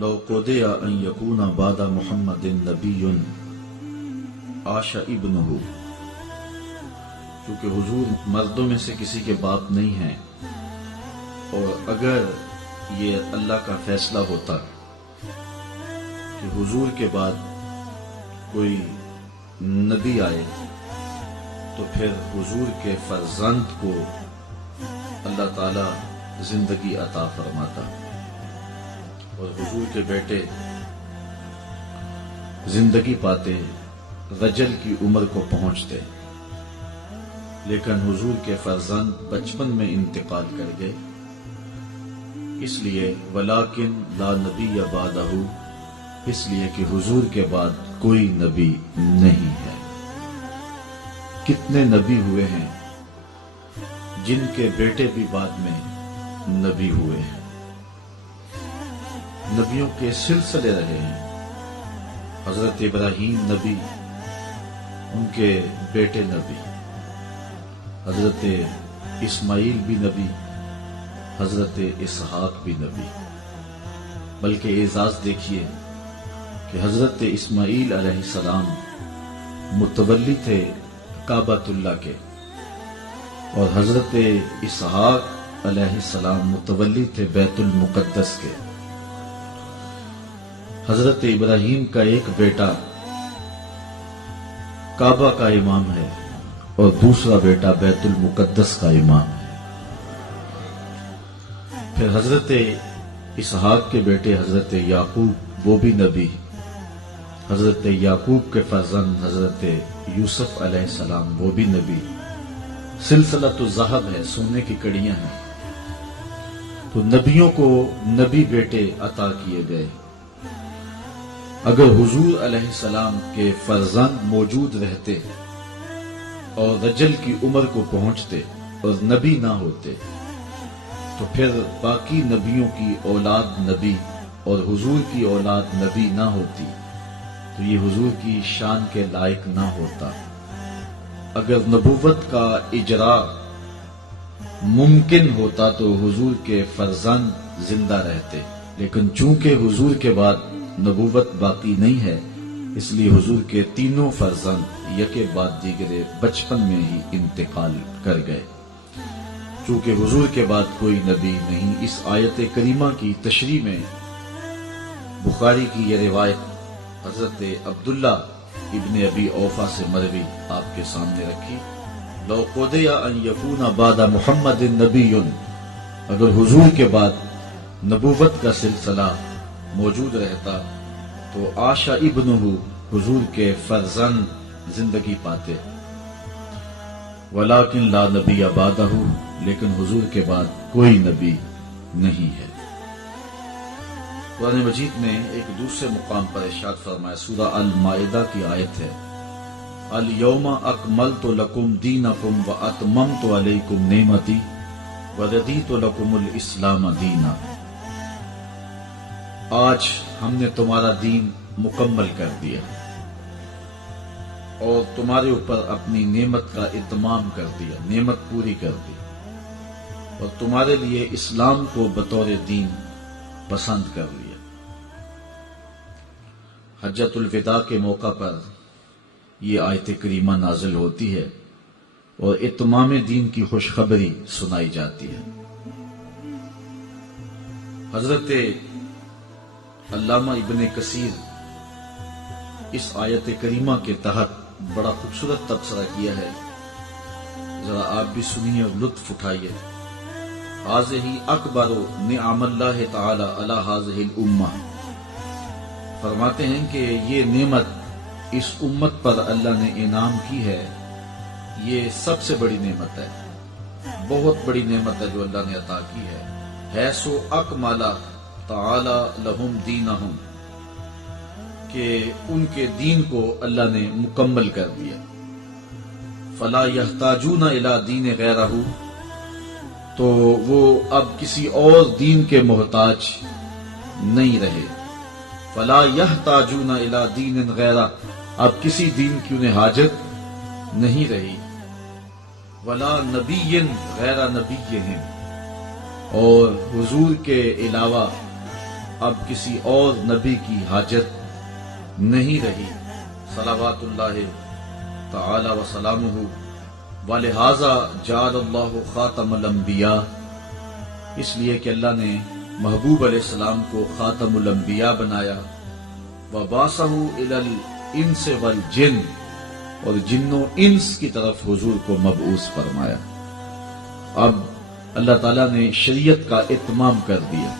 لو قدع ان یکون بعد محمد نبی عاش ابنہ، چونکہ حضور مردوں میں سے کسی کے باپ نہیں ہیں، اور اگر یہ اللہ کا فیصلہ ہوتا کہ حضور کے بعد کوئی نبی آئے تو پھر حضور کے فرزند کو اللہ تعالی زندگی عطا فرماتا اور حضور کے بیٹے زندگی پاتے، رجل کی عمر کو پہنچتے، لیکن حضور کے فرزند بچپن میں انتقال کر گئے، اس لیے ولیکن لا نبی بعدہ، اس لیے کہ حضور کے بعد کوئی نبی نہیں ہے۔ کتنے نبی ہوئے ہیں جن کے بیٹے بھی بعد میں نبی ہوئے ہیں، نبیوں کے سلسلے رہے ہیں۔ حضرت ابراہیم نبی، ان کے بیٹے نبی، حضرت اسماعیل بھی نبی، حضرت اسحاق بھی نبی۔ بلکہ اعزاز دیکھیے کہ حضرت اسماعیل علیہ السلام متولی تھے کعبۃ اللہ کے، اور حضرت اسحاق علیہ السلام متولی تھے بیت المقدس کے۔ حضرت ابراہیم کا ایک بیٹا کعبہ کا امام ہے اور دوسرا بیٹا بیت المقدس کا امام ہے۔ پھر حضرت اسحاق کے بیٹے حضرت یعقوب، وہ بھی نبی۔ حضرت یعقوب کے فرزند حضرت یوسف علیہ السلام، وہ بھی نبی۔ سلسلۃ الذہب ہے، سونے کی کڑیاں ہیں۔ تو نبیوں کو نبی بیٹے عطا کیے گئے۔ اگر حضور علیہ السلام کے فرزند موجود رہتے اور رجل کی عمر کو پہنچتے اور نبی نہ ہوتے تو پھر باقی نبیوں کی اولاد نبی اور حضور کی اولاد نبی نہ ہوتی تو یہ حضور کی شان کے لائق نہ ہوتا۔ اگر نبوت کا اجراء ممکن ہوتا تو حضور کے فرزند زندہ رہتے، لیکن چونکہ حضور کے بعد نبوت باقی نہیں ہے، اس لیے حضور کے تینوں فرزند یکے بعد دیگرے بچپن میں ہی انتقال کر گئے۔ چونکہ حضور کے بعد کوئی نبی نہیں، اس آیت کریمہ کی تشریح میں بخاری کی یہ روایت حضرت عبداللہ ابن ابی اوفا سے مروی آپ کے سامنے رکھی۔ لو قدع ان یکون بعد محمد نبی، اگر حضور کے بعد نبوت کا سلسلہ موجود رہتا تو عاش ابنہ، حضور کے فرزند زندگی پاتے، ولیکن لا نبی بعدہ، لیکن حضور کے بعد کوئی نبی نہیں ہے۔ قرآن مجید نے ایک دوسرے مقام پر ارشاد فرمایا، سورہ المائدہ کی آیت ہے، الیوم اکملت لکم دینکم واتممت علیکم نعمتی ورضیت لکم الاسلام دینا۔ آج ہم نے تمہارا دین مکمل کر دیا اور تمہارے اوپر اپنی نعمت کا اتمام کر دیا، نعمت پوری کر دی، اور تمہارے لیے اسلام کو بطور دین پسند کر لیا۔ حجۃ الوداع کے موقع پر یہ آیت کریمہ نازل ہوتی ہے اور اتمام دین کی خوشخبری سنائی جاتی ہے۔ حضرت علامہ ابن کثیر اس آیت کریمہ کے تحت بڑا خوبصورت تبصرہ کیا ہے، ذرا آپ بھی سنیے اور لطف اٹھائیے۔ ھذہ اکبر نعم اللہ تعالی علی ھذہ الامہ، فرماتے ہیں کہ یہ نعمت اس امت پر اللہ نے انعام کی ہے، یہ سب سے بڑی نعمت ہے، بہت بڑی نعمت ہے جو اللہ نے عطا کی ہے۔ حیث اکمل تعالی لہم دینہم، کہ ان کے دین کو اللہ نے مکمل کر دیا۔ فلا یحتاجون الی دین غیرہ، تو وہ اب کسی اور دین کے محتاج نہیں رہے۔ فلا یحتاجون الی دین غیرہ، اب کسی دین کی انہیں حاجت نہیں رہی۔ ولا نبی غیر نبیہم، اور حضور کے علاوہ اب کسی اور نبی کی حاجت نہیں رہی صلوات اللہ تعالی وسلامہ ولہذا جعل اللہ خاتم الانبیاء، اس لیے کہ اللہ نے محبوب علیہ السلام کو خاتم الانبیاء بنایا، وبعثہ الی الانس والجن، اور جنوں انس کی طرف حضور کو مبعوث فرمایا۔ اب اللہ تعالیٰ نے شریعت کا اتمام کر دیا،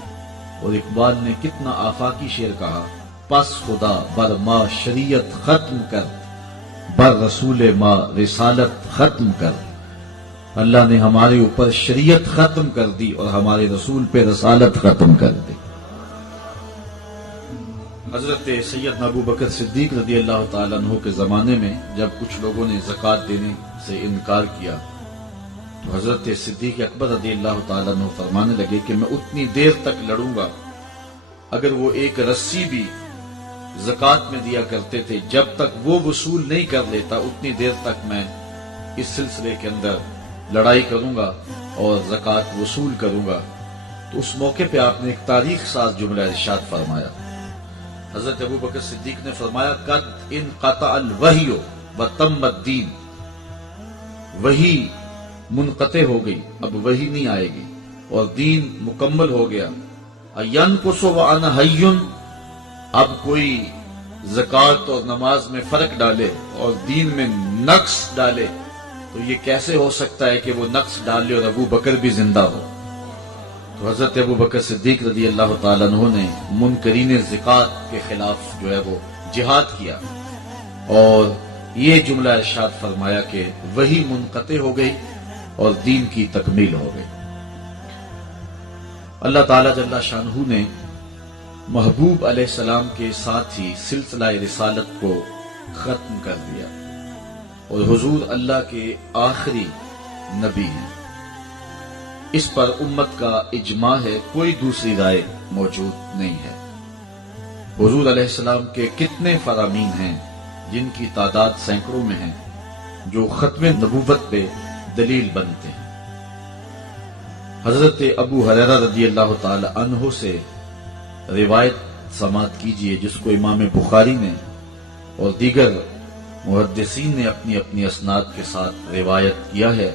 اور اقبال نے کتنا آفاقی شعر کہا، پس خدا بر ما شریعت ختم کر، بر رسول ما رسالت ختم کر۔ اللہ نے ہمارے اوپر شریعت ختم کر دی اور ہمارے رسول پہ رسالت ختم کر دی۔ حضرت سیدنا ابو بکر صدیق رضی اللہ تعالیٰ عنہ کے زمانے میں جب کچھ لوگوں نے زکوٰۃ دینے سے انکار کیا تو حضرت صدیق اکبر رضی اللہ تعالیٰ عنہ فرمانے لگے کہ میں اتنی دیر تک لڑوں گا، اگر وہ ایک رسی بھی زکوٰۃ میں دیا کرتے تھے جب تک وہ وصول نہیں کر لیتا اتنی دیر تک میں اس سلسلے کے اندر لڑائی کروں گا اور زکوٰۃ وصول کروں گا۔ تو اس موقع پہ آپ نے ایک تاریخ ساز جملہ ارشاد فرمایا۔ حضرت ابو بکر صدیق نے فرمایا، قد انقطع الوحی وتم الدین، وحی منقطع ہو گئی، اب وحی نہیں آئے گی اور دین مکمل ہو گیا۔ ینقص وانا حی، اب کوئی زکوٰۃ اور نماز میں فرق ڈالے اور دین میں نقص ڈالے تو یہ کیسے ہو سکتا ہے کہ وہ نقص ڈالے اور ابو بکر بھی زندہ ہو؟ تو حضرت ابو بکر صدیق رضی اللہ تعالیٰ عنہ نے منکرین زکوٰۃ کے خلاف جو ہے وہ جہاد کیا اور یہ جملہ ارشاد فرمایا کہ وہی منقطع ہو گئی اور دین کی تکمیل ہو گئی۔ اللہ تعالیٰ جل شانہ نے محبوب علیہ السلام کے ساتھ ہی سلسلہ رسالت کو ختم کر دیا اور حضور اللہ کے آخری نبی ہیں۔ اس پر امت کا اجماع ہے، کوئی دوسری رائے موجود نہیں ہے۔ حضور علیہ السلام کے کتنے فرامین ہیں جن کی تعداد سینکڑوں میں ہے جو ختم نبوت پہ دلیل بنتے ہیں۔ حضرت ابو ہریرہ رضی اللہ تعالی عنہ سے روایت سماعت کیجئے جس کو امام بخاری نے اور دیگر محدثین نے اپنی اپنی اسناد کے ساتھ روایت کیا ہے،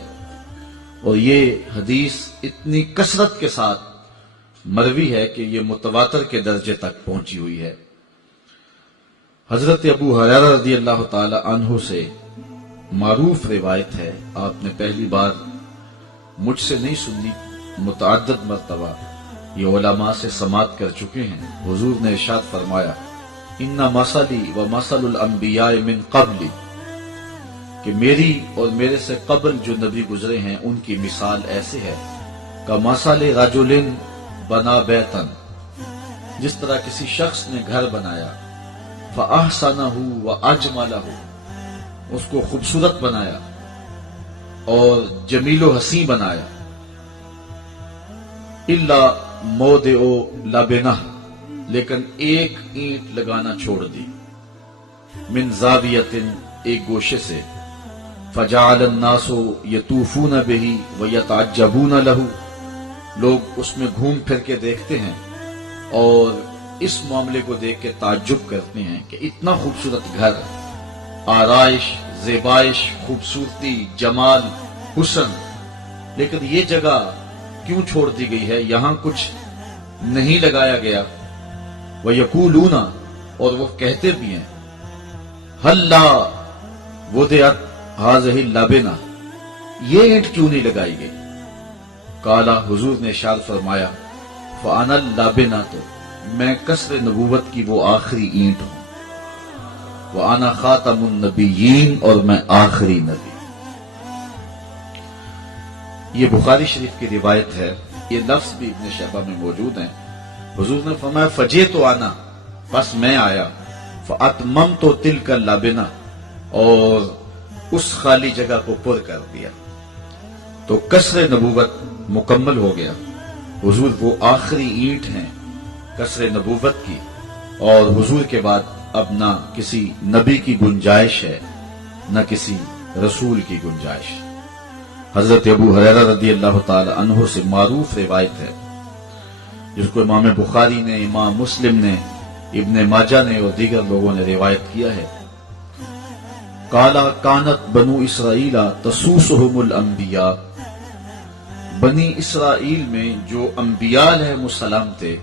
اور یہ حدیث اتنی کثرت کے ساتھ مروی ہے کہ یہ متواتر کے درجے تک پہنچی ہوئی ہے۔ حضرت ابو ہریرہ رضی اللہ تعالی عنہ سے معروف روایت ہے، آپ نے پہلی بار مجھ سے نہیں سنی، متعدد مرتبہ یہ علماء سے سماعت کر چکے ہیں۔ حضور نے ارشاد فرمایا، ان مثلی و مثل الانبیاء من قبلی، کہ میری اور میرے سے قبل جو نبی گزرے ہیں ان کی مثال ایسے ہے کمثل رجل بنا بیتن، جس طرح کسی شخص نے گھر بنایا، فاحسنہ واجملہ، اس کو خوبصورت بنایا اور جمیل و حسین بنایا، الا موضع لبنہ، لیکن ایک اینٹ لگانا چھوڑ دی، من زاویۃ، ایک گوشے سے، فجعل الناس یطوفون بہ ویتعجبون لہ، لوگ اس میں گھوم پھر کے دیکھتے ہیں اور اس معاملے کو دیکھ کے تعجب کرتے ہیں کہ اتنا خوبصورت گھر، آرائش، زیبائش، خوبصورتی، جمال، حسن، لیکن یہ جگہ کیوں چھوڑ دی گئی ہے، یہاں کچھ نہیں لگایا گیا۔ وَيَقُولُونَ، اور وہ کہتے بھی ہیں، هَلَّا وُضِعَتْ هَذِهِ اللَّبِنَةُ، یہ اینٹ کیوں نہیں لگائی گئی؟ قالا، حضور نے ارشاد فرمایا، فَأَنَا اللَّبِنَةُ، میں قصر نبوت کی وہ آخری اینٹ ہوں، وَأَنَا خَاتَمُ النَّبِيِّينَ، اور میں آخری نبی۔ یہ بخاری شریف کی روایت ہے، یہ لفظ بھی ابن شیبہ میں موجود ہیں۔ حضور نے فرمایا، فجئت انا، پس میں آیا، فاتممت تلک اللبنہ، اور اس خالی جگہ کو پر کر دیا، تو قصر نبوت مکمل ہو گیا۔ حضور وہ آخری اینٹ ہیں قصر نبوت کی، اور حضور کے بعد اب نہ کسی نبی کی گنجائش ہے نہ کسی رسول کی گنجائش۔ حضرت ابو ہریرہ رضی اللہ تعالی عنہ سے معروف روایت ہے، جس کو امام بخاری نے، امام مسلم نے، ابن ماجہ نے اور دیگر لوگوں نے روایت کیا ہے۔ قال کانت بنو اسرائیل تسوسهم الانبیاء، بنی اسرائیل میں جو انبیاء علیہ السلام تھے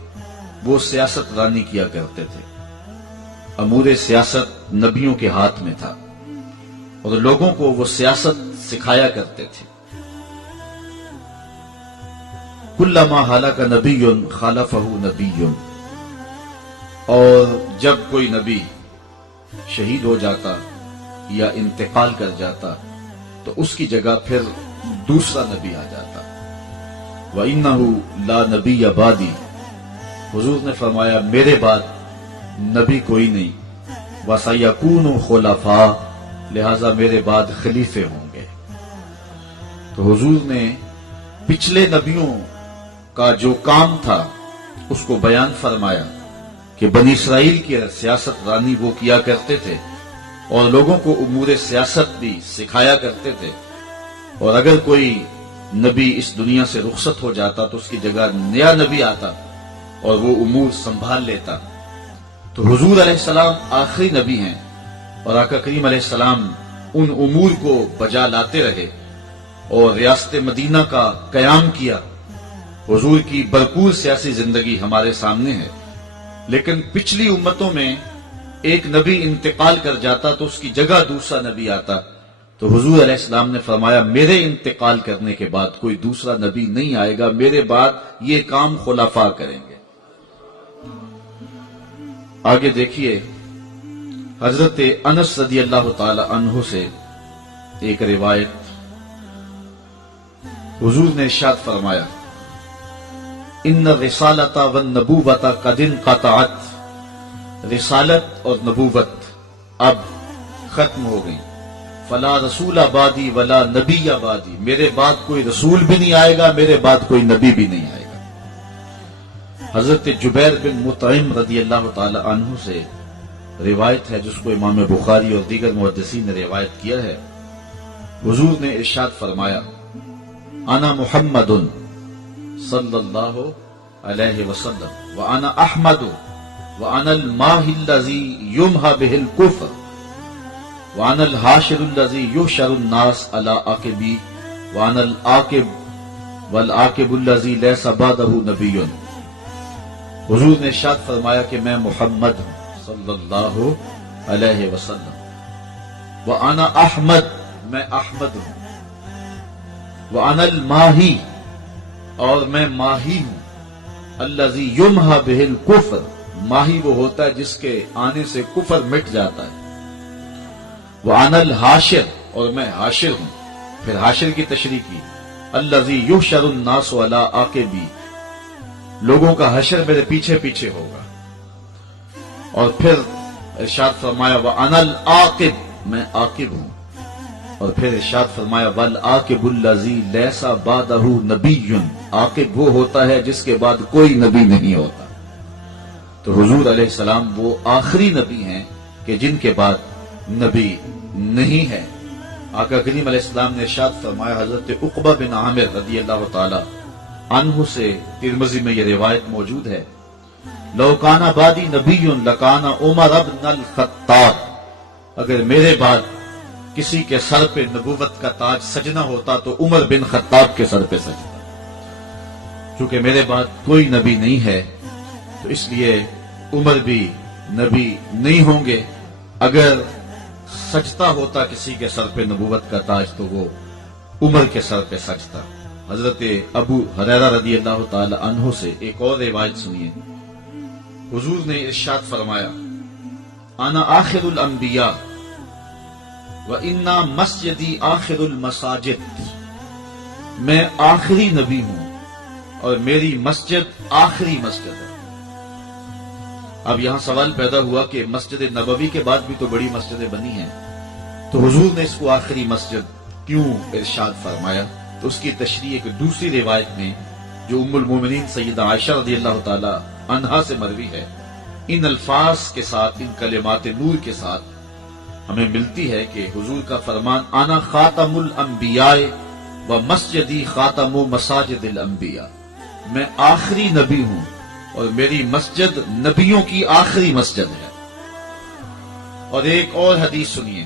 وہ سیاست رانی کیا کرتے تھے۔ امور سیاست نبیوں کے ہاتھ میں تھا اور لوگوں کو وہ سیاست سکھایا کرتے تھے۔ کلما ہلاک نبی خالفہ نبی، اور جب کوئی نبی شہید ہو جاتا یا انتقال کر جاتا تو اس کی جگہ پھر دوسرا نبی آ جاتا۔ وَإِنَّهُ لَا نَبِيَّ بَعْدِي، حضور نے فرمایا میرے بعد نبی کوئی نہیں۔ وَسَيَكُونُ خُلَفَاء، لہذا میرے بعد خلیفے ہوں گے۔ تو حضور نے پچھلے نبیوں کا جو کام تھا اس کو بیان فرمایا کہ بنی اسرائیل کی سیاست رانی وہ کیا کرتے تھے اور لوگوں کو امور سیاست بھی سکھایا کرتے تھے، اور اگر کوئی نبی اس دنیا سے رخصت ہو جاتا تو اس کی جگہ نیا نبی آتا اور وہ امور سنبھال لیتا۔ تو حضور علیہ السلام آخری نبی ہیں اور آقا کریم علیہ السلام ان امور کو بجا لاتے رہے اور ریاست مدینہ کا قیام کیا۔ حضور کی بھرپور سیاسی زندگی ہمارے سامنے ہے، لیکن پچھلی امتوں میں ایک نبی انتقال کر جاتا تو اس کی جگہ دوسرا نبی آتا۔ تو حضور علیہ السلام نے فرمایا میرے انتقال کرنے کے بعد کوئی دوسرا نبی نہیں آئے گا، میرے بعد یہ کام خلفاء کریں گے۔ آگے دیکھیے، حضرت انس رضی اللہ تعالی عنہ سے ایک روایت، حضور نے ارشاد فرمایا ان الرسالۃ والنبوۃ قد انقطعت، رسالت اور نبوت اب ختم ہو گئی۔ فلا رسول بعدی ولا نبی بعدی، میرے بعد کوئی رسول بھی نہیں آئے گا، میرے بعد کوئی نبی بھی نہیں آئے گا۔ حضرت جبیر بن مطعم رضی اللہ تعالی عنہ سے روایت ہے جس کو امام بخاری اور دیگر محدثین نے روایت کیا ہے۔ حضور نے ارشاد فرمایا انا محمد صلی اللہ علیہ وسلم وانا احمد وانا الماحی الذی یمحى به الکفر وانا الحاشر الذی یحشر الناس علی عقبی وانا العاقب والعاقب الذی لیس بعدہ نبی۔ حضور نے ارشاد فرمایا کہ میں محمد ہوں صلی اللہ علیہ وسلم، وانا احمد، میں احمد ہوں، وانا الماحی، اور میں ماہی ہوں، الذی یمحى به الکفر، ماہی وہ ہوتا ہے جس کے آنے سے کفر مٹ جاتا ہے، وانا الحاشر، اور میں حاشر ہوں، پھر حاشر کی تشریح کی، الذی یحشر الناس علی عقبی، لوگوں کا حشر میرے پیچھے پیچھے ہوگا، اور پھر ارشاد فرمایا وانا العاقب، میں عاقب ہوں، اور پھر ارشاد فرمایا والعاقب الذی لیس بعدہ نبی، عاقب وہ ہوتا ہے جس کے بعد کوئی نبی نہیں ہوتا۔ تو حضور علیہ السلام وہ آخری نبی ہیں کہ جن کے بعد نبی نہیں ہے۔ آقا کریم علیہ السلام نے ارشاد فرمایا، حضرت عقبہ بن عامر رضی اللہ تعالی عنہ سے ترمذی میں یہ روایت موجود ہے، لو کان بعدی نبی لکان عمر بن الخطاب، اگر میرے بعد کسی کے سر پہ نبوت کا تاج سجنا ہوتا تو عمر بن خطاب کے سر پہ سجتا۔ چونکہ میرے بعد کوئی نبی نہیں ہے تو اس لیے عمر بھی نبی نہیں ہوں گے۔ اگر سجتا ہوتا کسی کے سر پہ نبوت کا تاج تو وہ عمر کے سر پہ سجتا۔ حضرت ابو ہریرہ رضی اللہ تعالی عنہ سے ایک اور روایت سنیے، حضور نے ارشاد فرمایا انا آخر الانبیاء وَإِنَّا مَسْجِدِي آخِرُ الْمَسَاجِدِ، میں آخری نبی ہوں اور میری مسجد آخری مسجد ہے۔ اب یہاں سوال پیدا ہوا کہ مسجد نبوی کے بعد بھی تو بڑی مسجدیں بنی ہیں، تو حضور نے اس کو آخری مسجد کیوں ارشاد فرمایا؟ تو اس کی تشریح ایک دوسری روایت میں جو ام المومنین سیدہ عائشہ رضی اللہ تعالی عنہا سے مروی ہے، ان الفاظ کے ساتھ، ان کلمات نور کے ساتھ ہمیں ملتی ہے کہ حضور کا فرمان انا خاتم الانبیاء و مسجدی خاتم مساجد الانبیاء، میں آخری نبی ہوں اور میری مسجد نبیوں کی آخری مسجد ہے۔ اور ایک اور حدیث سنیے،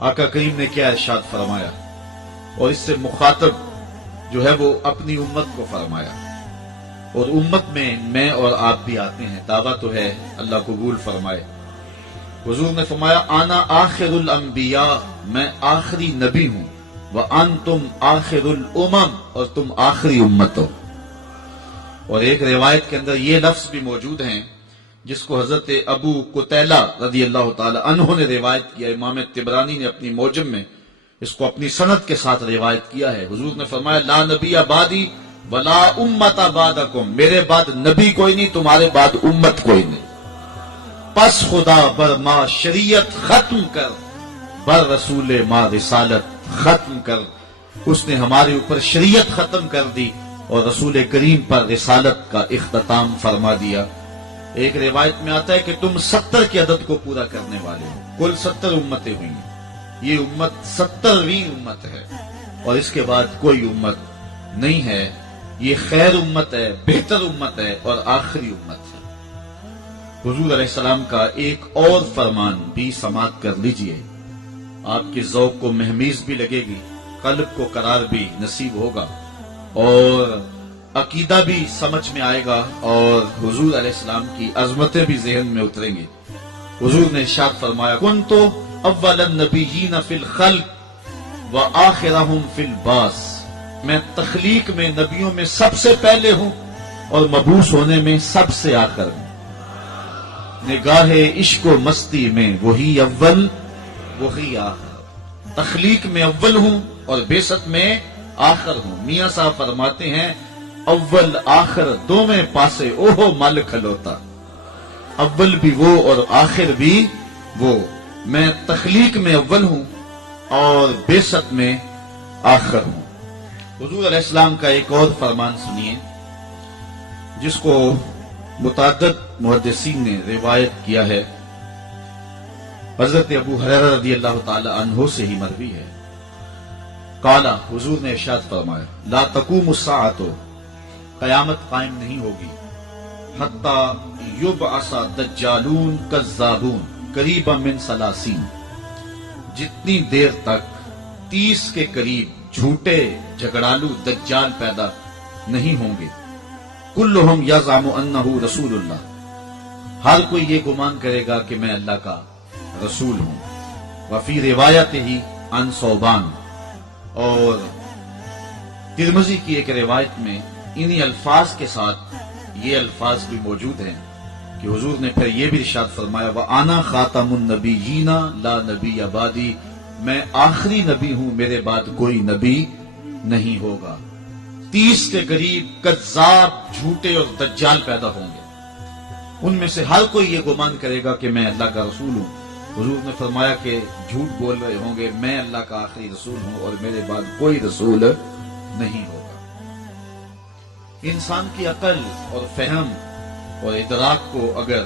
آقا کریم نے کیا ارشاد فرمایا، اور اس سے مخاطب جو ہے وہ اپنی امت کو فرمایا، اور امت میں اور آپ بھی آتے ہیں، دعویٰ تو ہے، اللہ قبول فرمائے۔ حضور نے فرمایا انا آخر الانبیاء، میں آخری نبی ہوں، وانتم آخر الامم، اور تم آخری امت ہو۔ اور ایک روایت کے اندر یہ لفظ بھی موجود ہیں جس کو حضرت ابو قتیلہ رضی اللہ تعالی عنہ نے روایت کیا، امام طبرانی نے اپنی موجم میں اس کو اپنی سند کے ساتھ روایت کیا ہے۔ حضور نے فرمایا لا نبی بعدی ولا امت بعدکم، میرے بعد نبی کوئی نہیں، تمہارے بعد امت کوئی نہیں۔ پس خدا بر ما شریعت ختم کر، بر رسول ما رسالت ختم کر، اس نے ہمارے اوپر شریعت ختم کر دی اور رسول کریم پر رسالت کا اختتام فرما دیا۔ ایک روایت میں آتا ہے کہ تم 70 کے عدد کو پورا کرنے والے ہو، کل 70 امتیں ہوئی ہیں، یہ امت 70ویں امت ہے، اور اس کے بعد کوئی امت نہیں ہے، یہ خیر امت ہے، بہتر امت ہے، اور آخری امت ہے۔ حضور علیہ السلام کا ایک اور فرمان بھی سماعت کر لیجئے، آپ کے ذوق کو مہمیز بھی لگے گی، قلب کو قرار بھی نصیب ہوگا، اور عقیدہ بھی سمجھ میں آئے گا، اور حضور علیہ السلام کی عظمتیں بھی ذہن میں اتریں گی۔ حضور نے ارشاد فرمایا کنت اول النبیین فی الخلق وآخرہم فی البعث، میں تخلیق میں نبیوں میں سب سے پہلے ہوں اور مبعوث ہونے میں سب سے آخر ہوں۔ نگاہ عشق و مستی میں وہی اول وہی آخر، تخلیق میں اول ہوں اور بعثت میں آخر ہوں۔ میاں صاحب فرماتے ہیں اول آخر دو میں پاسے اوہو مل کھلوتا، اول بھی وہ اور آخر بھی وہ، میں تخلیق میں اول ہوں اور بعثت میں آخر ہوں۔ حضور علیہ السلام کا ایک اور فرمان سنیے جس کو متعدد محدثین نے روایت کیا ہے، حضرت ابو ہریرہ رضی اللہ تعالی عنہ سے ہی مروی ہے۔ قال، حضور نے ارشاد فرمایا لا تقوم الساعۃ، قیامت قائم نہیں ہوگی، حتی یبعث دجالون کذابون قریبا من 30، جتنی دیر تک 30 کے قریب جھوٹے جھگڑالو دجال پیدا نہیں ہوں گے، کلہم یزعم انہ رسول اللہ، ہر کوئی یہ گمان کرے گا کہ میں اللہ کا رسول ہوں۔ وفی روایت ہی عن ثوبان، اور ترمذی کی ایک روایت میں انہی الفاظ کے ساتھ یہ الفاظ بھی موجود ہیں کہ حضور نے پھر یہ بھی ارشاد فرمایا وَأَنَا خَاتَمُ النَّبِيِّينَ لَا نَبِيَّ بَعْدِي، میں آخری نبی ہوں، میرے بعد کوئی نبی نہیں ہوگا۔ 30 کے قریب کذاب جھوٹے اور دجال پیدا ہوں گے، ان میں سے ہر کوئی یہ گمان کرے گا کہ میں اللہ کا رسول ہوں۔ حضور نے فرمایا کہ جھوٹ بول رہے ہوں گے، میں اللہ کا آخری رسول ہوں اور میرے بعد کوئی رسول نہیں ہوگا۔ انسان کی عقل اور فہم اور ادراک کو اگر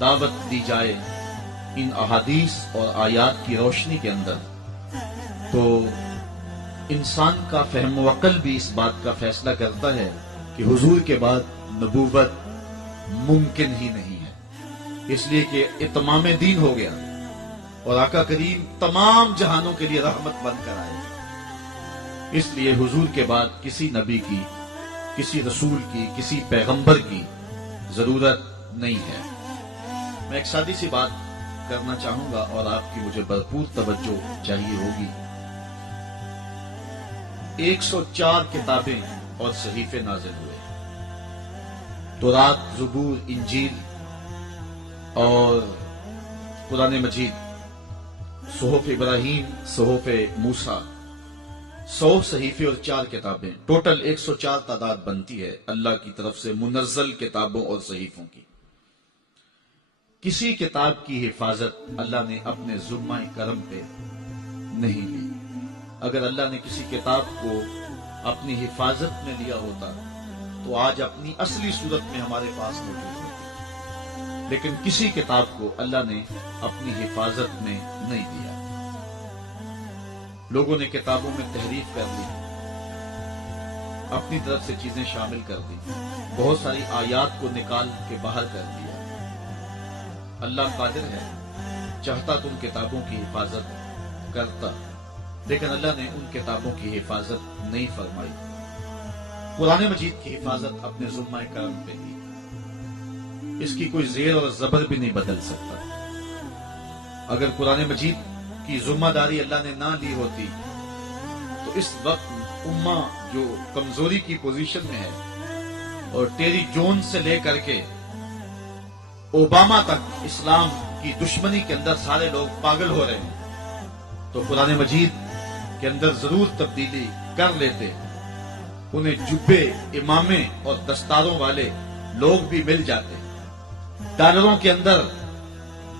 دعوت دی جائے ان احادیث اور آیات کی روشنی کے اندر، تو انسان کا فہم و عقل بھی اس بات کا فیصلہ کرتا ہے کہ حضور کے بعد نبوت ممکن ہی نہیں ہے، اس لیے کہ اتمام دین ہو گیا اور آقا کریم تمام جہانوں کے لیے رحمت بن کر آئے، اس لیے حضور کے بعد کسی نبی کی، کسی رسول کی، کسی پیغمبر کی ضرورت نہیں ہے۔ میں ایک سادی سی بات کرنا چاہوں گا اور آپ کی مجھے بھرپور توجہ چاہیے ہوگی۔ 104 کتابیں اور صحیفے نازل ہوئے، تورات، زبور، انجیل اور قرآن مجید، صحف ابراہیم، صحف موسیٰ، 100 صحیفے اور 4 کتابیں، ٹوٹل 104 تعداد بنتی ہے اللہ کی طرف سے منزل کتابوں اور صحیفوں کی۔ کسی کتاب کی حفاظت اللہ نے اپنے ذمہ کرم پہ نہیں لی۔ اگر اللہ نے کسی کتاب کو اپنی حفاظت میں لیا ہوتا تو آج اپنی اصلی صورت میں ہمارے پاس موجود ہوتی، لیکن کسی کتاب کو اللہ نے اپنی حفاظت میں نہیں دیا۔ لوگوں نے کتابوں میں تحریف کر لی، اپنی طرف سے چیزیں شامل کر دی، بہت ساری آیات کو نکال کے باہر کر دیا۔ اللہ قادر ہے، چاہتا تو ان کتابوں کی حفاظت کرتا، لیکن اللہ نے ان کتابوں کی حفاظت نہیں فرمائی۔ قرآن مجید کی حفاظت اپنے ذمہ کرم پہ دی، اس کی کوئی زیر اور زبر بھی نہیں بدل سکتا۔ اگر قرآن مجید کی ذمہ داری اللہ نے نہ لی ہوتی تو اس وقت امہ جو کمزوری کی پوزیشن میں ہے، اور ٹیری جونز سے لے کر کے اوباما تک اسلام کی دشمنی کے اندر سارے لوگ پاگل ہو رہے ہیں، تو قرآن مجید کے اندر ضرور تبدیلی کر لیتے، انہیں جبے، امامے اور دستاروں والے لوگ بھی مل جاتے، ڈالروں کے اندر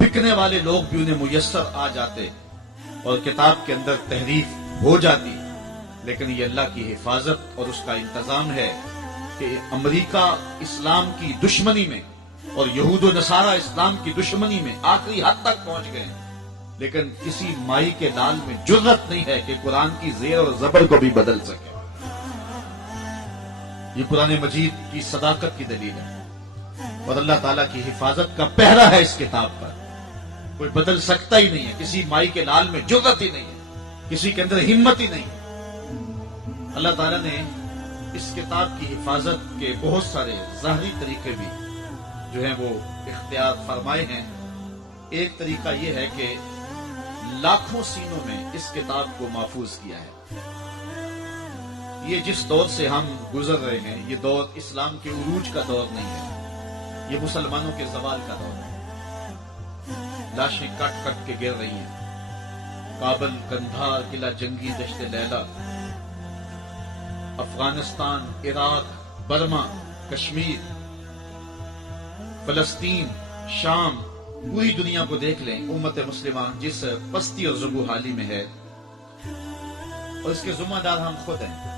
بکنے والے لوگ بھی انہیں میسر آ جاتے، اور کتاب کے اندر تحریف ہو جاتی۔ لیکن یہ اللہ کی حفاظت اور اس کا انتظام ہے کہ امریکہ اسلام کی دشمنی میں اور یہود و نصارہ اسلام کی دشمنی میں آخری حد تک پہنچ گئے، لیکن کسی مائی کے لال میں جرت نہیں ہے کہ قرآن کی زیر اور زبر کو بھی بدل سکے۔ یہ قرآن مجید کی صداقت کی دلیل ہے، اور اللہ تعالیٰ کی حفاظت کا پہرا ہے اس کتاب پر، کوئی بدل سکتا ہی نہیں ہے، کسی مائی کے لال میں جرت ہی نہیں ہے، کسی کے اندر ہمت ہی نہیں ہے۔ اللہ تعالیٰ نے اس کتاب کی حفاظت کے بہت سارے ظاہری طریقے بھی جو ہیں وہ اختیار فرمائے ہیں۔ ایک طریقہ یہ ہے کہ لاکھوں سینوں میں اس کتاب کو محفوظ کیا ہے۔ یہ جس دور سے ہم گزر رہے ہیں، یہ دور اسلام کے عروج کا دور نہیں ہے، یہ مسلمانوں کے زوال کا دور ہے۔ لاشیں کٹ کٹ کے گر رہی ہیں، کابل، قندھار، قلعہ جنگی، دشت لیلا، افغانستان، عراق، برما، کشمیر، فلسطین، شام، پوری دنیا کو دیکھ لیں، امت مسلمہ جس پستی اور زبوحالی میں ہے، اور اس کے ذمہ دار ہم خود ہیں۔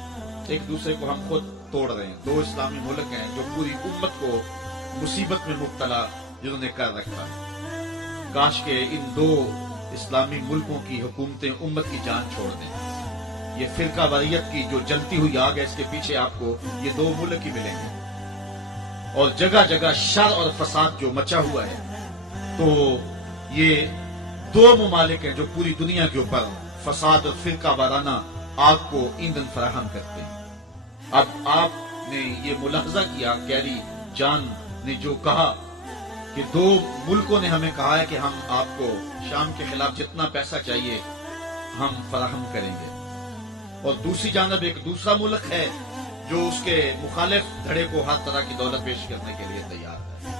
ایک دوسرے کو ہم خود توڑ رہے ہیں۔ دو اسلامی ملک ہیں جو پوری امت کو مصیبت میں مبتلا جنہوں نے کر رکھا ہے۔ کاش کہ ان دو اسلامی ملکوں کی حکومتیں امت کی جان چھوڑ دیں۔ یہ فرقہ واریت کی جو جلتی ہوئی آگ ہے، اس کے پیچھے آپ کو یہ دو ملک ہی ملیں گے، اور جگہ جگہ شر اور فساد جو مچا ہوا ہے، تو یہ دو ممالک ہیں جو پوری دنیا کے اوپر فساد اور فرقہ وارانہ آگ کو ایندھن فراہم کرتے ہیں۔ اب آپ نے یہ ملاحظہ کیا، کیری جان نے جو کہا کہ دو ملکوں نے ہمیں کہا ہے کہ ہم آپ کو شام کے خلاف جتنا پیسہ چاہیے ہم فراہم کریں گے، اور دوسری جانب ایک دوسرا ملک ہے جو اس کے مخالف دھڑے کو ہر طرح کی دولت پیش کرنے کے لیے تیار ہے۔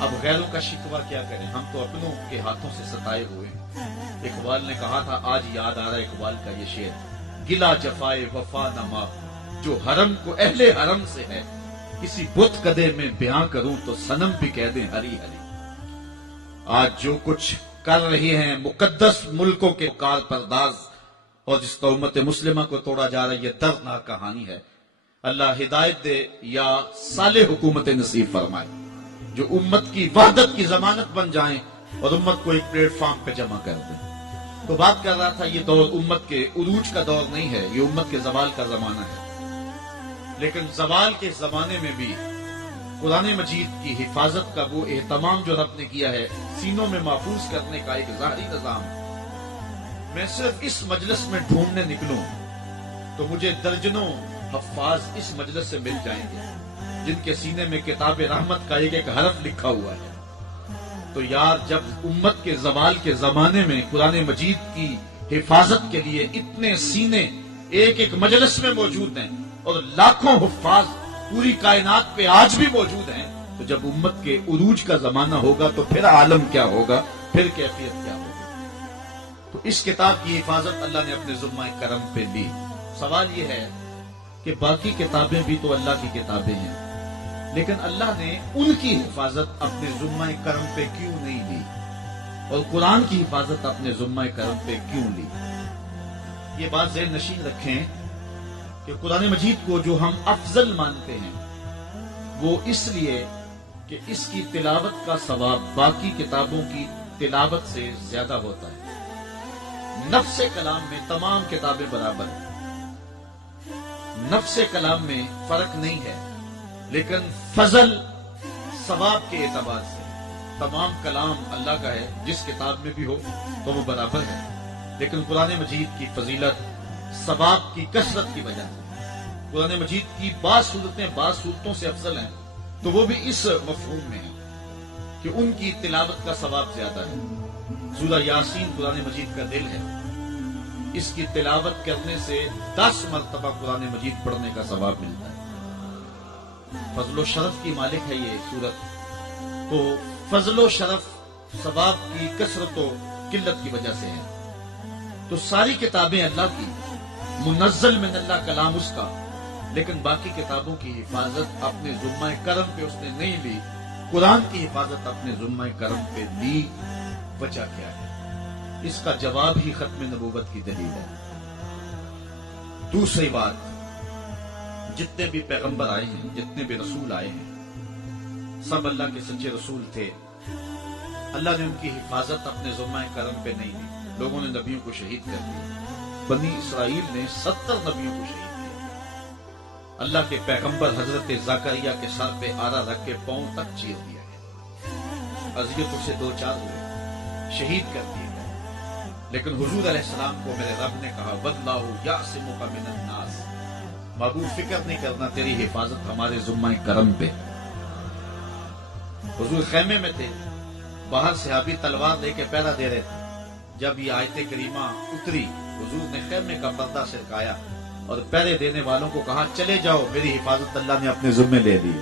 اب غیروں کا شکوہ کیا کریں، ہم تو اپنوں کے ہاتھوں سے ستائے ہوئے ہیں۔ اقبال نے کہا تھا، آج یاد آ رہا ہے اقبال کا یہ شعر، گلا جفائے وفا نما جو حرم کو اہل حرم سے ہے، کسی بت کدے میں بیاں کروں تو صنم بھی کہہ دیں ہری ہری۔ آج جو کچھ کر رہی ہیں مقدس ملکوں کے کار پرداز، اور جس کا امت مسلمہ کو توڑا جا رہا ہے، یہ دردناک کہانی ہے۔ اللہ ہدایت دے یا صالح حکومت نصیب فرمائے جو امت کی وحدت کی ضمانت بن جائیں اور امت کو ایک پلیٹ فارم پہ جمع کر دیں۔ تو بات کر رہا تھا، یہ دور امت کے عروج کا دور نہیں ہے، یہ امت کے زوال کا زمانہ ہے۔ لیکن زوال کے زمانے میں بھی قرآن مجید کی حفاظت کا وہ اہتمام جو رب نے کیا ہے، سینوں میں محفوظ کرنے کا ایک ظاہری نظام۔ میں صرف اس مجلس میں ڈھونڈنے نکلوں تو مجھے درجنوں حفاظ اس مجلس سے مل جائیں گے جن کے سینے میں کتاب رحمت کا ایک ایک حرف لکھا ہوا ہے۔ تو یار، جب امت کے زوال کے زمانے میں قرآن مجید کی حفاظت کے لیے اتنے سینے ایک ایک مجلس میں موجود ہیں، اور لاکھوں حفاظ پوری کائنات پہ آج بھی موجود ہیں، تو جب امت کے عروج کا زمانہ ہوگا تو پھر عالم کیا ہوگا، پھر کیفیت کیا ہوگا۔ تو اس کتاب کی حفاظت اللہ نے اپنے ذمہ کرم پہ لی۔ سوال یہ ہے کہ باقی کتابیں بھی تو اللہ کی کتابیں ہیں، لیکن اللہ نے ان کی حفاظت اپنے ذمہ کرم پہ کیوں نہیں لی، اور قرآن کی حفاظت اپنے ذمہ کرم پہ کیوں لی؟ یہ بات ذہن نشین رکھیں کہ قرآن مجید کو جو ہم افضل مانتے ہیں وہ اس لیے کہ اس کی تلاوت کا ثواب باقی کتابوں کی تلاوت سے زیادہ ہوتا ہے۔ نفس کلام میں تمام کتابیں برابر ہیں، نفس کلام میں فرق نہیں ہے، لیکن فضل ثواب کے اعتبار سے تمام کلام اللہ کا ہے، جس کتاب میں بھی ہو تو وہ برابر ہے، لیکن قرآن مجید کی فضیلت ثواب کی کثرت کی وجہ سے، قرآن مجید کی بعض صورتوں سے افضل ہیں، تو وہ بھی اس مفہوم میں ہیں کہ ان کی تلاوت کا ثواب زیادہ ہے۔ سورہ یاسین قرآن مجید کا دل ہے، اس کی تلاوت کرنے سے 10 مرتبہ قرآن مجید پڑھنے کا ثواب ملتا ہے۔ فضل و شرف کی مالک ہے یہ سورت، تو فضل و شرف ثواب کی کثرت و قلت کی وجہ سے ہے۔ تو ساری کتابیں اللہ کی، منزل من اللہ کلام اس کا، لیکن باقی کتابوں کی حفاظت اپنے ذمہ کرم پہ اس نے نہیں لی، قرآن کی حفاظت اپنے ذمہ کرم پہ لی۔ وجہ کیا ہے؟ اس کا جواب ہی ختم نبوت کی دلیل ہے۔ دوسری بات، جتنے بھی پیغمبر آئے ہیں، جتنے بھی رسول آئے ہیں، سب اللہ کے سچے رسول تھے۔ اللہ نے ان کی حفاظت اپنے ذمہ کرم پہ نہیں لی، لوگوں نے نبیوں کو شہید کر دیا۔ بنی اسرائیل نے 70 نبیوں کو شہید کیا۔ اللہ کے پیغمبر حضرت زکریا کے سر پہ آرا رکھ کے پاؤں تک چیر دیا گیا، اذیتوں سے 2-4 ہوئے، شہید کر دیے گئے۔ لیکن حضور علیہ السلام کو میرے رب نے کہا وَاللَّهُ يَعْصِمُكَ مِنَ النَّاسِ، محبوب فکر نہیں کرنا، تیری حفاظت ہمارے ذمہ کرم پہ۔ حضور خیمے میں تھے، باہر صحابی تلوار لے کے پہرا دے رہے تھے۔ جب یہ آیت کریمہ اتری، حضور نے خیمے کا پردہ سرکایا اور پہرے دینے والوں کو کہا چلے جاؤ، میری حفاظت اللہ نے اپنے ذمہ لے لی۔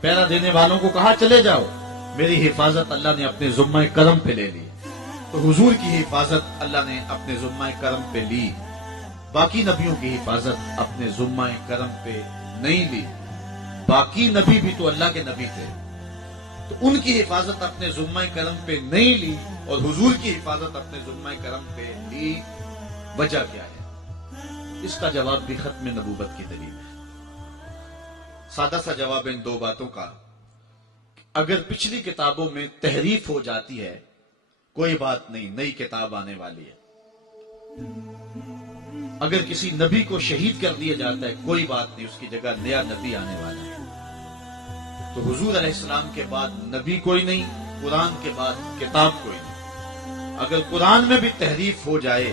پہرا دینے والوں کو کہا چلے جاؤ، میری حفاظت اللہ نے اپنے ذمہ کرم پہ لے لی۔ تو حضور کی حفاظت اللہ نے اپنے ذمہ کرم پہ لی، باقی نبیوں کی حفاظت اپنے ذمہ کرم پہ نہیں لی۔ باقی نبی بھی تو اللہ کے نبی تھے، تو ان کی حفاظت اپنے ذمہ کرم پہ نہیں لی، اور حضور کی حفاظت اپنے ذمہ کرم پہ لی۔ وجہ کیا ہے؟ اس کا جواب بھی ختم نبوت کی دلیل ہے۔ سادہ سا جواب ان 2 باتوں کا، اگر پچھلی کتابوں میں تحریف ہو جاتی ہے کوئی بات نہیں، نئی کتاب آنے والی ہے۔ اگر کسی نبی کو شہید کر دیا جاتا ہے کوئی بات نہیں، اس کی جگہ نیا نبی آنے والا ہے۔ تو حضور علیہ السلام کے بعد نبی کوئی نہیں، قرآن کے بعد کتاب کوئی نہیں۔ اگر قرآن میں بھی تحریف ہو جائے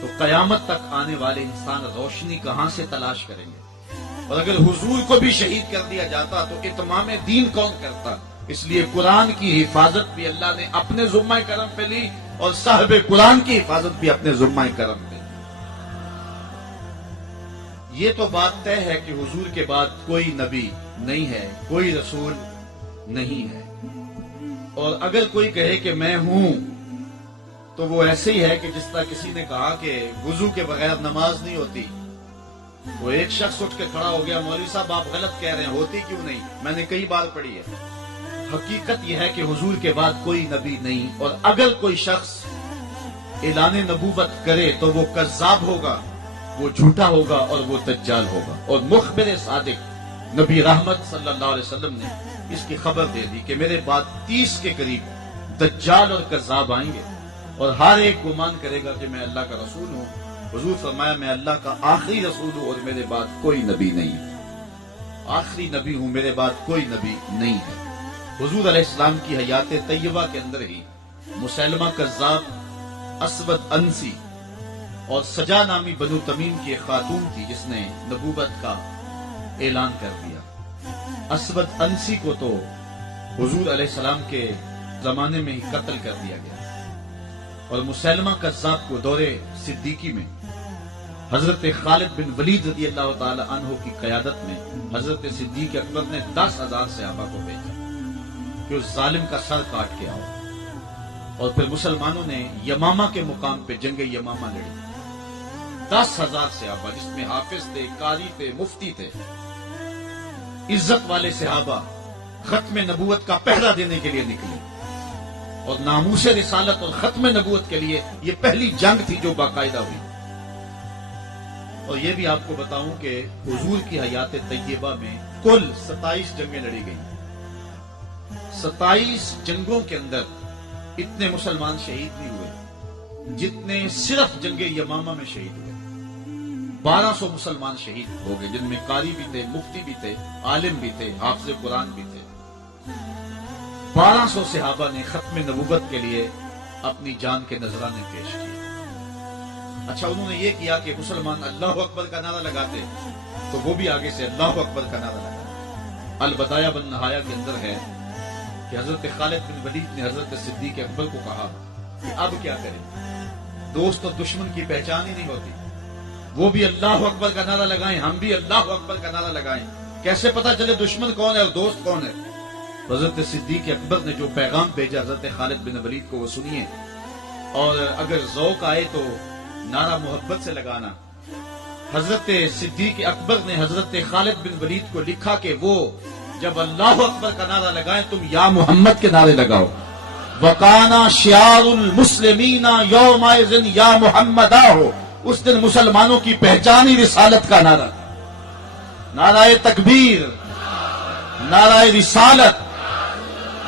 تو قیامت تک آنے والے انسان روشنی کہاں سے تلاش کریں گے؟ اور اگر حضور کو بھی شہید کر دیا جاتا تو اتمام دین کون کرتا؟ اس لیے قرآن کی حفاظت بھی اللہ نے اپنے ذمہ کرم پہ لی، اور صاحب قرآن کی حفاظت بھی اپنے ذمہ کرم پہ لی۔ یہ تو بات طے ہے کہ حضور کے بعد کوئی نبی نہیں ہے، کوئی رسول نہیں ہے، اور اگر کوئی کہے کہ میں ہوں تو وہ ایسے ہی ہے کہ جس طرح کسی نے کہا کہ وضو کے بغیر نماز نہیں ہوتی۔ وہ ایک شخص اٹھ کے کھڑا ہو گیا، مولوی صاحب آپ غلط کہہ رہے ہیں، ہوتی کیوں نہیں؟ میں نے کئی بار پڑھی ہے۔ حقیقت یہ ہے کہ حضور کے بعد کوئی نبی نہیں، اور اگر کوئی شخص اعلان نبوت کرے تو وہ کذاب ہوگا، وہ جھوٹا ہوگا، اور وہ دجال ہوگا۔ اور مخبر صادق نبی رحمت صلی اللہ علیہ وسلم نے اس کی خبر دے دی کہ میرے بعد 30 کے قریب دجال اور کذاب آئیں گے، اور ہر ایک گمان کرے گا کہ میں اللہ کا رسول ہوں۔ حضور فرمایا میں اللہ کا آخری رسول ہوں اور میرے بعد کوئی نبی نہیں ہے، آخری نبی ہوں، میرے بعد کوئی نبی نہیں ہے۔ حضور علیہ السلام کی حیات طیبہ کے اندر ہی مسیلمہ کذاب، اسود انسی اور سجا نامی بنو تمیم کی ایک خاتون تھی جس نے نبوت کا اعلان کر دیا۔ اسود انسی کو تو حضور علیہ السلام کے زمانے میں ہی قتل کر دیا گیا، اور مسیلمہ کذاب کو دور صدیقی میں حضرت خالد بن ولید رضی اللہ تعالی عنہ کی قیادت میں حضرت صدیق اکبر نے 10,000 صحابہ کو بھیجا کہ اس ظالم کا سر کاٹ کے آؤ، اور پھر مسلمانوں نے یمامہ کے مقام پہ جنگ یمامہ لڑی۔ 10,000 صحابہ جس میں حافظ تھے، قاری تھے، مفتی تھے، عزت والے صحابہ ختم نبوت کا پہرا دینے کے لیے نکلے، اور ناموس رسالت اور ختم نبوت کے لیے یہ پہلی جنگ تھی جو باقاعدہ ہوئی۔ اور یہ بھی آپ کو بتاؤں کہ حضور کی حیات طیبہ میں کل 27 جنگیں لڑی گئیں۔ 27 جنگوں کے اندر اتنے مسلمان شہید نہیں ہوئے جتنے صرف جنگ یمامہ میں شہید ہوئے۔ 1200 مسلمان شہید ہو گئے، جن میں قاری بھی تھے، مفتی بھی تھے، عالم بھی تھے، حافظ قرآن بھی تھے۔ 1200 صحابہ نے ختم نبوت کے لیے اپنی جان کے نذرانے پیش کیے۔ اچھا، انہوں نے یہ کیا کہ مسلمان اللہ اکبر کا نعرہ لگاتے تو وہ بھی آگے سے اللہ اکبر کا نعرہ لگاتے۔ البدایہ بن نہایہ کے اندر ہے کہ حضرت خالد بن ولید نے حضرت صدیق اکبر کو کہا کہ اب کیا کریں، دوست اور دشمن کی پہچان ہی نہیں ہوتی، وہ بھی اللہ اکبر کا نعرہ لگائیں، ہم بھی اللہ اکبر کا نعرہ لگائیں، کیسے پتا چلے دشمن کون ہے اور دوست کون ہے؟ حضرت صدیق اکبر نے جو پیغام بھیجا حضرت خالد بن ولید کو وہ سنیے، اور اگر ذوق آئے تو نعرہ محبت سے لگانا۔ حضرت صدیق اکبر نے حضرت خالد بن ولید کو لکھا کہ وہ جب اللہ اکبر کا نعرہ لگائیں تم یا محمد کے نعرے لگاؤ۔ وَقَانَ شِعَارُ الْمُسْلِمِينَ يَوْمَئِذٍ یا محمد ہو، اس دن مسلمانوں کی پہچان ہی رسالت کا نعرہ، نعرہ تکبیر، نعرہ رسالت،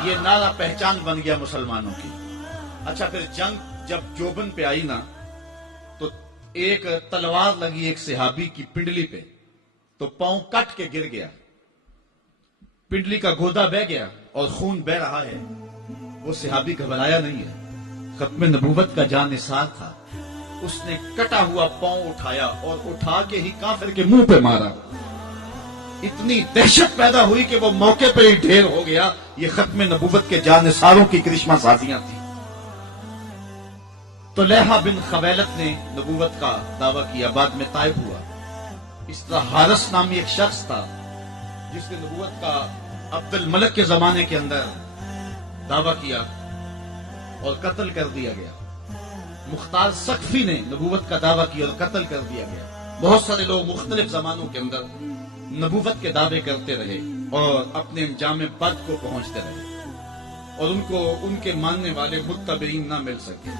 یہ نعرہ پہچان بن گیا مسلمانوں کی۔ اچھا، پھر جنگ جب جوبن پہ آئی نا تو ایک تلوار لگی ایک صحابی کی پنڈلی پہ، تو پاؤں کٹ کے گر گیا، پنڈلی کا گودا بہ گیا اور خون بہ رہا ہے۔ وہ صحابی گھبرایا نہیں ہے، ختم نبوت کا جان نثار تھا، اس نے کٹا ہوا پاؤں اٹھایا اور اٹھا کے ہی کافر کے منہ پہ مارا۔ اتنی دہشت پیدا ہوئی کہ وہ موقع پہ ہی ڈھیر ہو گیا۔ یہ ختم نبوت کے جان نثاروں کی کرشمہ سازیاں تھیں۔ تو لیحہ بن خویلد نے نبوت کا دعویٰ کیا، بعد میں طائب ہوا۔ اس طرح حارث نامی ایک شخص تھا جس نے نبوت کا عبد الملک کے زمانے کے اندر دعویٰ کیا اور قتل کر دیا گیا۔ مختار ثقفی نے نبوت کا دعویٰ کیا اور قتل کر دیا گیا۔ بہت سارے لوگ مختلف زمانوں کے اندر نبوت کے دعوے کرتے رہے اور اپنے انجام بد کو پہنچتے رہے، اور ان کو ان کے ماننے والے متبعین نہ مل سکے۔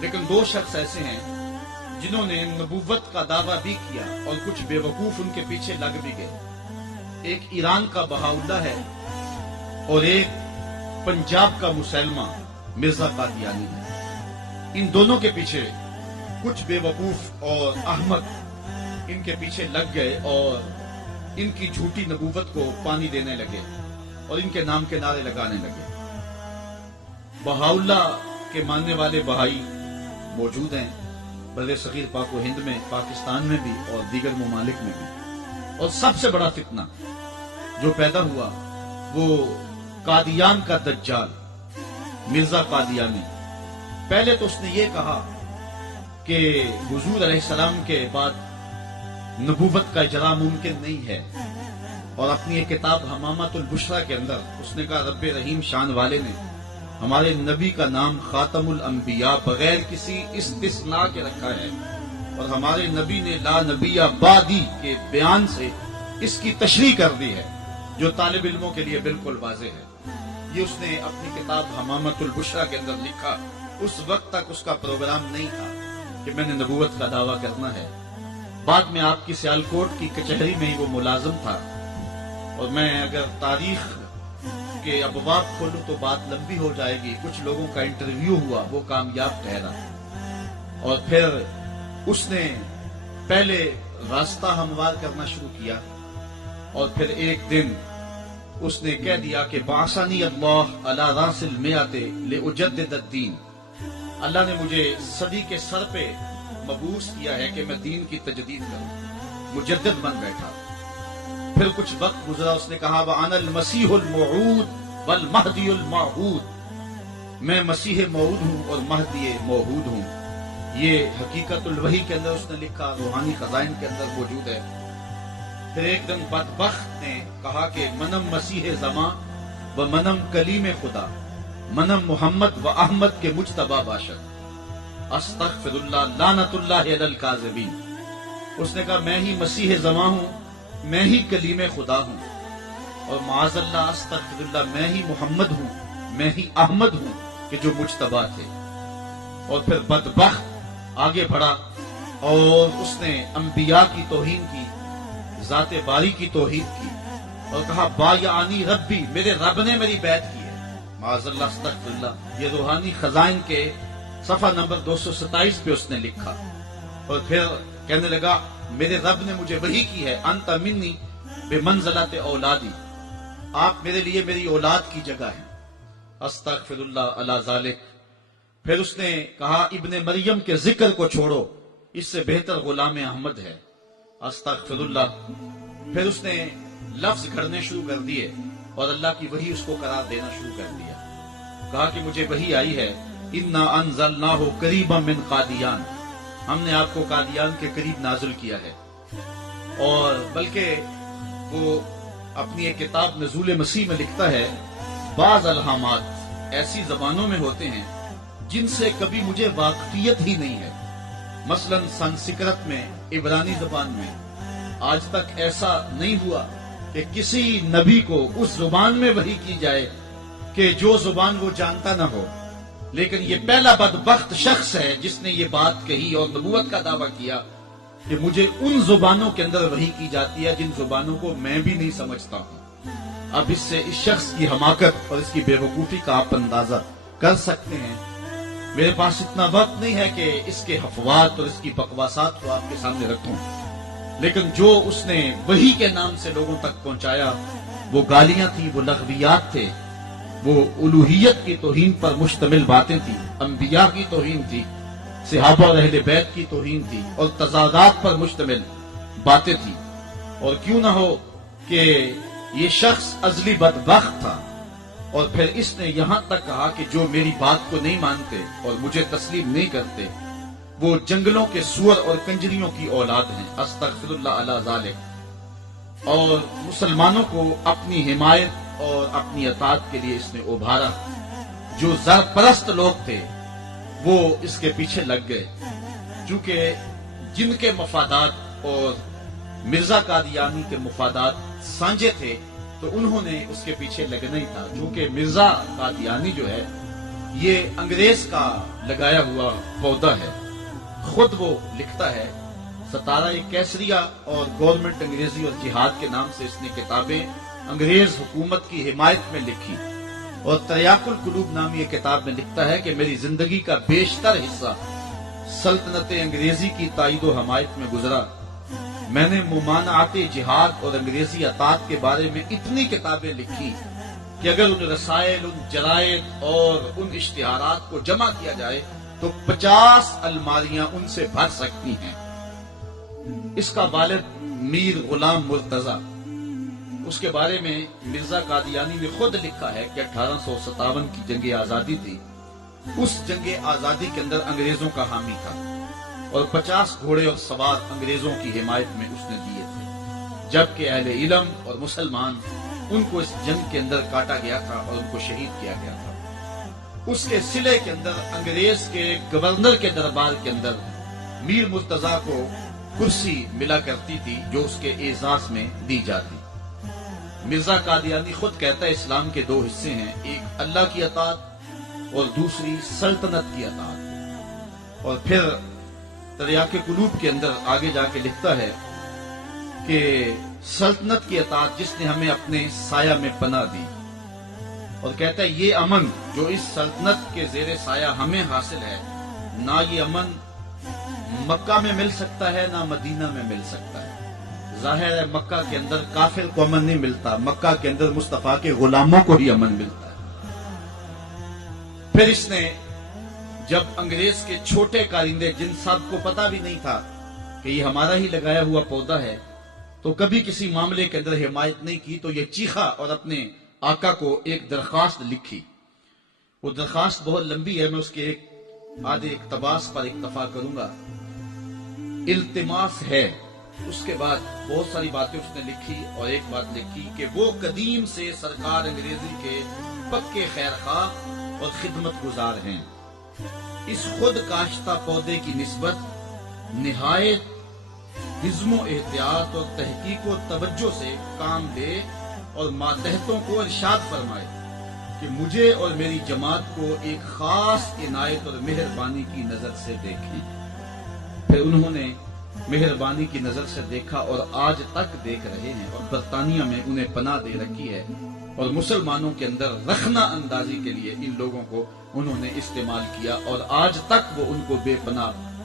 لیکن دو شخص ایسے ہیں جنہوں نے نبوت کا دعویٰ بھی کیا اور کچھ بے وقوف ان کے پیچھے لگ بھی گئے۔ ایک ایران کا بہاؤلہ ہے اور ایک پنجاب کا مسلمہ مرزا قادیانی ہے۔ ان دونوں کے پیچھے کچھ بے وقوف اور احمق ان کے پیچھے لگ گئے اور ان کی جھوٹی نبوت کو پانی دینے لگے اور ان کے نام کے نعرے لگانے لگے۔ بہاؤلہ کے ماننے والے بہائی موجود ہیں بر صغیر پاک و ہند میں، پاکستان میں بھی اور دیگر ممالک میں بھی۔ اور سب سے بڑا فتنہ جو پیدا ہوا وہ قادیان کا دجال مرزا قادیانی۔ پہلے تو اس نے یہ کہا کہ حضور علیہ السلام کے بعد نبوت کا اجرا ممکن نہیں ہے، اور اپنی ایک کتاب حمامۃ البشریٰ کے اندر اس نے کہا رب رحیم شان والے نے ہمارے نبی کا نام خاتم الانبیاء بغیر کسی استثناء کے رکھا ہے، اور ہمارے نبی نے لا نبی بعدی کے بیان سے اس کی تشریح کر دی ہے، جو طالب علموں کے لیے بالکل واضح ہے۔ یہ اس نے اپنی کتاب حمامۃ البشریٰ کے اندر لکھا۔ اس وقت تک اس کا پروگرام نہیں تھا کہ میں نے نبوت کا دعویٰ کرنا ہے۔ بعد میں آپ کی سیالکوٹ کی کچہری میں ہی وہ ملازم تھا، اور میں اگر تاریخ کے ابواب کھولوں تو بات لمبی ہو جائے گی۔ کچھ لوگوں کا انٹرویو ہوا، وہ کامیاب ٹھہرا، اور پھر اس نے پہلے راستہ ہموار کرنا شروع کیا، اور پھر ایک دن اس نے کہہ دیا کہ بعثنی اللہ علی راس المئۃ لأجدد الدین، اللہ نے مجھے صدی کے سر پہ مبعوث کیا ہے کہ میں دین کی تجدید کروں۔ مجدد بن بیٹھا۔ پھر کچھ وقت گزرا، اس نے کہا وَأَنَا الْمَسِيحُ الْمَوْعُودُ وَالْمَهْدِيُ الْمَوْعُودُ، میں مسیح موعود ہوں اور مہدی موعود ہوں۔ یہ حقیقت الوحی کے اندر اس نے لکھا، روحانی خزائن کے اندر موجود ہے۔ پھر ایک دن بدبخت نے کہا کہ منم مسیح زماں و منم کلیم خدا، منم محمد و احمد کے مجتبی باشد، استغفر اللہ لعنت اللہ علی الکاذبین۔ اس نے کہا میں ہی مسیح زماں ہوں، میں ہی کلیم خدا ہوں، اور معاذ اللہ استغفر اللہ میں ہی محمد ہوں، میں ہی احمد ہوں کہ جو مجتبی تھے۔ اور پھر بدبخت آگے بڑھا اور اس نے انبیاء کی توہین کی، ذات باری کی توحید کی، اور کہا بایعنی ربی، میرے رب نے میری بیعت کی ہے۔ معاذ اللہ استغفر اللہ، یہ روحانی خزائن کے صفحہ نمبر 227 پہ اس نے لکھا۔ اور پھر کہنے لگا میرے رب نے مجھے وحی کی ہے انت منی بمنزلت اولادی، آپ میرے لیے میری اولاد کی جگہ ہیں. استغفر اللہ علی ذالک. پھر اس نے کہا ابن مریم کے ذکر کو چھوڑو، اس سے بہتر غلام احمد ہے. استغفر اللہ. پھر اس نے لفظ گھڑنے شروع کر دیے اور اللہ کی وحی اس کو قرار دینا شروع کر دیا. کہا کہ مجھے وحی آئی ہے انا انزلناہ قریبا من قادیان، ہم نے آپ کو قادیان کے قریب نازل کیا ہے. اور بلکہ وہ اپنی ایک کتاب نزول مسیح میں لکھتا ہے بعض الہامات ایسی زبانوں میں ہوتے ہیں جن سے کبھی مجھے واقفیت ہی نہیں ہے. مثلا سنسکرت میں، عبرانی زبان میں آج تک ایسا نہیں ہوا کہ کسی نبی کو اس زبان میں وحی کی جائے کہ جو زبان وہ جانتا نہ ہو. لیکن یہ پہلا بدبخت شخص ہے جس نے یہ بات کہی اور نبوت کا دعویٰ کیا کہ مجھے ان زبانوں کے اندر وحی کی جاتی ہے جن زبانوں کو میں بھی نہیں سمجھتا ہوں. اب اس سے اس شخص کی حماقت اور اس کی بے وقوفی کا آپ اندازہ کر سکتے ہیں. میرے پاس اتنا وقت نہیں ہے کہ اس کے حفوات اور اس کی بکواسات کو آپ کے سامنے رکھوں، لیکن جو اس نے وحی کے نام سے لوگوں تک پہنچایا وہ گالیاں تھی، وہ لغویات تھے، وہ الوہیت کی توہین پر مشتمل باتیں تھی، انبیاء کی توہین تھی، صحابہ اور اہل بیت کی توہین تھی اور تضادات پر مشتمل باتیں تھی. اور کیوں نہ ہو کہ یہ شخص ازلی بدبخت تھا اور پھر اس نے یہاں تک کہا کہ جو میری بات کو نہیں مانتے اور مجھے تسلیم نہیں کرتے وہ جنگلوں کے سور اور کنجریوں کی اولاد ہیں. استغفر اللہ علی ذالک. اور مسلمانوں کو اپنی حمایت اور اپنی اطاعت کے لیے اس نے ابھارا. جو زر پرست لوگ تھے وہ اس کے پیچھے لگ گئے، چونکہ جن کے مفادات اور مرزا قادیانی کے مفادات سانجے تھے تو انہوں نے اس کے پیچھے لگنا ہی تھا. چونکہ مرزا قادیانی جو ہے یہ انگریز کا لگایا ہوا پودا ہے. خود وہ لکھتا ہے ستارہ کیسریہ اور گورنمنٹ انگریزی اور جہاد کے نام سے اس نے کتابیں انگریز حکومت کی حمایت میں لکھی. اور تریاق القلوب نامی ایک کتاب میں لکھتا ہے کہ میری زندگی کا بیشتر حصہ سلطنت انگریزی کی تائید و حمایت میں گزرا. میں نے ممانعت جہاد اور انگریزی اطاعت کے بارے میں اتنی کتابیں لکھی کہ اگر ان رسائل، ان جرائد اور ان اشتہارات کو جمع کیا جائے تو 50 الماریاں ان سے بھر سکتی ہیں. اس کا والد میر غلام مرتضی، اس کے بارے میں مرزا قادیانی نے خود لکھا ہے کہ 1857 کی جنگ آزادی تھی. اس جنگ آزادی کے اندر انگریزوں کا حامی تھا اور 50 گھوڑے اور سوار انگریزوں کی حمایت میں اس نے دیے تھے، جبکہ اہل علم اور مسلمان ان کو اس جنگ کے اندر کاٹا گیا تھا اور ان کو شہید کیا گیا تھا. اس کے صلے کے اندر انگریز کے گورنر کے دربار کے اندر میر مرتضی کو کرسی ملا کرتی تھی جو اس کے اعزاز میں دی جاتی. مرزا قادیانی خود کہتا ہے اسلام کے 2 حصے ہیں، ایک اللہ کی اطاعت اور دوسری سلطنت کی اطاعت. اور پھر تریاق قلوب کے اندر آگے جا کے لکھتا ہے کہ سلطنت کی اطاعت جس نے ہمیں اپنے سایہ میں پناہ دی. اور کہتا ہے یہ امن جو اس سلطنت کے زیر سایہ ہمیں حاصل ہے، نہ یہ امن مکہ میں مل سکتا ہے نہ مدینہ میں مل سکتا ہے. ظاہر ہے مکہ کے اندر کافر کو امن نہیں ملتا، مکہ کے اندر مصطفیٰ کے غلاموں کو ہی امن ملتا ہے. پھر اس نے جب انگریز کے چھوٹے کارندے جن سب کو پتا بھی نہیں تھا کہ یہ ہمارا ہی لگایا ہوا پودا ہے تو کبھی کسی معاملے کے اندر حمایت نہیں کی تو یہ چیخا اور اپنے آقا کو ایک درخواست لکھی. وہ درخواست بہت لمبی ہے، میں اس کے ایک آدھے اقتباس پر اکتفا کروں گا. التماس ہے، اس کے بعد بہت ساری باتیں اس نے لکھی اور ایک بات لکھی کہ وہ قدیم سے سرکار انگریزی کے پکے خیر خواہ اور خدمت گزار ہیں. اس خود کاشتہ پودے کی نسبت نہایت حزم و احتیاط اور تحقیق و توجہ سے کام لے اور ماتحتوں کو ارشاد فرمائے کہ مجھے اور میری جماعت کو ایک خاص عنایت اور مہربانی کی نظر سے دیکھیں. پھر انہوں نے مہربانی کی نظر سے دیکھا اور آج تک دیکھ رہے ہیں اور برطانیہ میں انہیں پناہ دے رکھی ہے اور مسلمانوں کے اندر رخنہ اندازی کے لیے ان لوگوں کو انہوں نے استعمال کیا اور آج تک وہ ان کو بے پناہ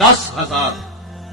10,000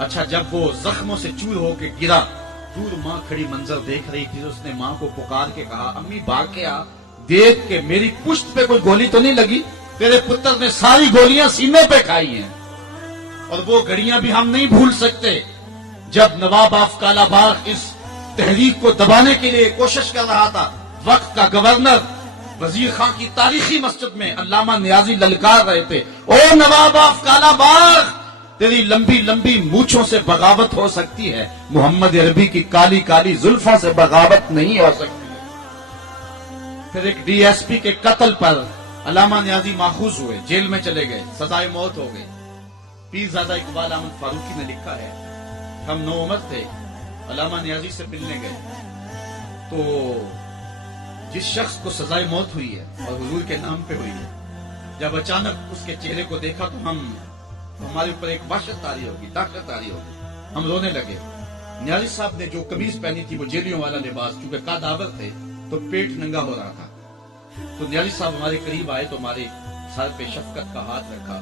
اچھا جب وہ زخموں سے چور ہو کے گرا، دور ماں کھڑی منظر دیکھ رہی تھی، اس نے ماں کو پکار کے کہا امی بھاگ کے آ، دیکھ کے میری پشت پہ کوئی گولی تو نہیں لگی، تیرے پتر نے ساری گولیاں سینے پہ کھائی ہیں۔ اور وہ گھڑیاں بھی ہم نہیں بھول سکتے جب نواب آف کالا باغ اس تحریک کو دبانے کے لیے کوشش کر رہا تھا، وقت کا گورنر وزیر خان کی تاریخی مسجد میں علامہ نیازی للکار رہے تھے، او نواب آف کالا باغ، تیری لمبی لمبی مونچھوں سے بغاوت ہو سکتی ہے، محمد عربی کی کالی کالی زلفوں سے بغاوت نہیں ہو سکتی ہے۔ پھر ایک ڈی ایس پی کے قتل پر علامہ نیازی ماخوذ ہوئے، جیل میں چلے گئے، سزائے موت ہو گئی۔ پیرزادہ اقبال احمد فاروقی نے لکھا ہے، ہم نو عمر تھے، علامہ نیازی سے ملنے گئے تو جس شخص کو سزائے موت ہوئی ہے اور حضور کے نام پہ ہوئی ہے، جب اچانک اس کے چہرے کو دیکھا تو ہمارے اوپر ایک وحشت طاری ہوگی، طاقت طاری ہوگی، ہم رونے لگے۔ نیازی صاحب نے جو قمیض پہنی تھی وہ جیلیوں والا لباس، چونکہ قادآور تھے تو پیٹ ننگا ہو رہا تھا، تو نیازی صاحب ہمارے قریب آئے تو ہمارے سر پہ شفقت کا ہاتھ رکھا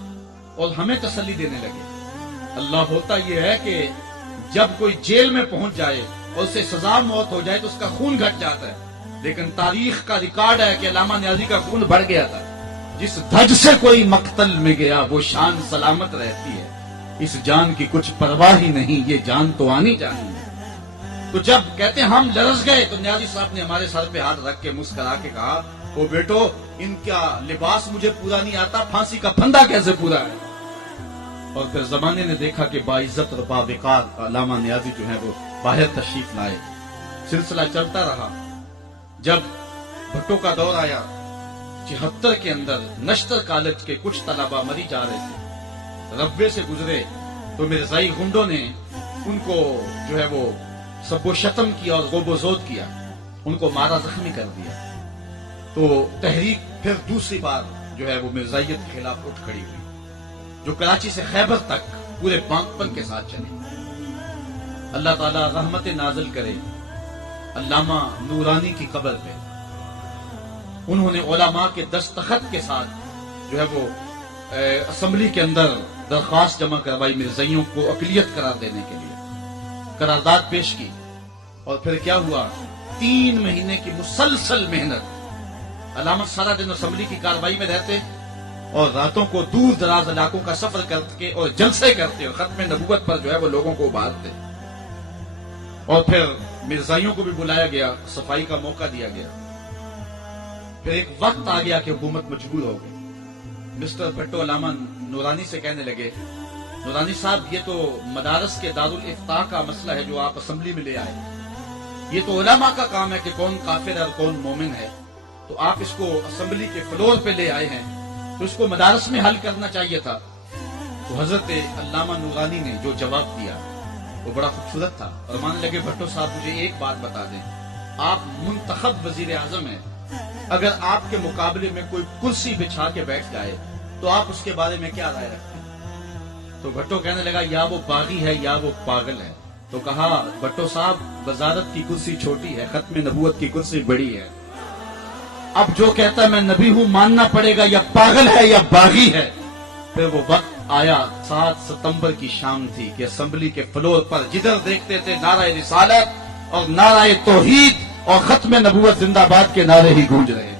اور ہمیں تسلی دینے لگے۔ اللہ ہوتا یہ ہے کہ جب کوئی جیل میں پہنچ جائے اور اسے سزا موت ہو جائے تو اس کا خون گھٹ جاتا ہے، لیکن تاریخ کا ریکارڈ ہے کہ علامہ نیازی کا خون بڑھ گیا تھا۔ جس دھج سے کوئی مقتل میں گیا وہ شان سلامت رہتی ہے، اس جان کی کچھ پرواہ ہی نہیں، یہ جان تو آنی جانی ہے۔ تو جب کہتے ہیں ہم لرز گئے تو نیازی صاحب نے ہمارے سر پہ ہاتھ رکھ کے مسکرا کے کہا، او بیٹو ان کا لباس مجھے پورا نہیں آتا، پھانسی کا پھندا کیسے پورا ہے؟ اور پھر زمانے نے دیکھا کہ باعزت اور باوقار علامہ نیازی جو ہے وہ باہر تشریف لائے، سلسلہ چلتا رہا۔ جب بھٹو کا دور آیا 76 کے اندر نشتر کالج کے کچھ طلبہ مری جا رہے تھے، ربے سے گزرے تو مرزائی گنڈوں نے ان کو جو ہے وہ سب و شتم کیا اور غوب و زود کیا، ان کو مارا زخمی کر دیا۔ تو تحریک پھر دوسری بار جو ہے وہ مرزائیت کے خلاف اٹھ کھڑی ہوئی، جو کراچی سے خیبر تک پورے بانک پن کے ساتھ چلے۔ اللہ تعالی رحمت نازل کرے علامہ نورانی کی قبر پہ، انہوں نے علماء کے دستخط کے ساتھ جو ہے وہ اسمبلی کے اندر درخواست جمع کروائی مرزائیوں کو اقلیت قرار دینے کے لیے، قرارداد پیش کی، اور پھر کیا ہوا، 3 مہینے کی مسلسل محنت، علامہ سارا دن اسمبلی کی کارروائی میں رہتے اور راتوں کو دور دراز علاقوں کا سفر کر کے اور جلسے کرتے اور ختم نبوت پر جو ہے وہ لوگوں کو ابھارتے، اور پھر مرزائیوں کو بھی بلایا گیا، صفائی کا موقع دیا گیا۔ پھر ایک وقت آ گیا کہ حکومت مجبور ہو گئی۔ مسٹر بھٹو علامہ نورانی سے کہنے لگے، نورانی صاحب یہ تو مدارس کے دارالافتاء کا مسئلہ ہے جو آپ اسمبلی میں لے آئے، یہ تو علماء کا کام ہے کہ کون کافر ہے اور کون مومن ہے، تو آپ اس کو اسمبلی کے فلور پہ لے آئے ہیں تو اس کو مدارس میں حل کرنا چاہیے تھا۔ تو حضرت علامہ نورانی نے جو جواب دیا وہ بڑا خوبصورت تھا، اور ماننے لگے بھٹو صاحب مجھے ایک بات بتا دیں، آپ منتخب وزیر اعظم ہیں، اگر آپ کے مقابلے میں کوئی کرسی بچھا کے بیٹھ جائے تو آپ اس کے بارے میں کیا رائے رکھتے ہیں؟ تو بھٹو کہنے لگا یا وہ باغی ہے یا وہ پاگل ہے۔ تو کہا بھٹو صاحب وزارت کی کرسی چھوٹی ہے، ختم نبوت کی کرسی بڑی ہے، اب جو کہتا ہے میں نبی ہوں ماننا پڑے گا، یا پاگل ہے یا باغی ہے۔ پھر وہ وقت آیا، 7 ستمبر کی شام تھی کہ اسمبلی کے فلور پر جدھر دیکھتے تھے نعرہ رسالت اور نعرہ توحید اور ختم نبوت زندہ باد کے نعرے ہی گونج رہے۔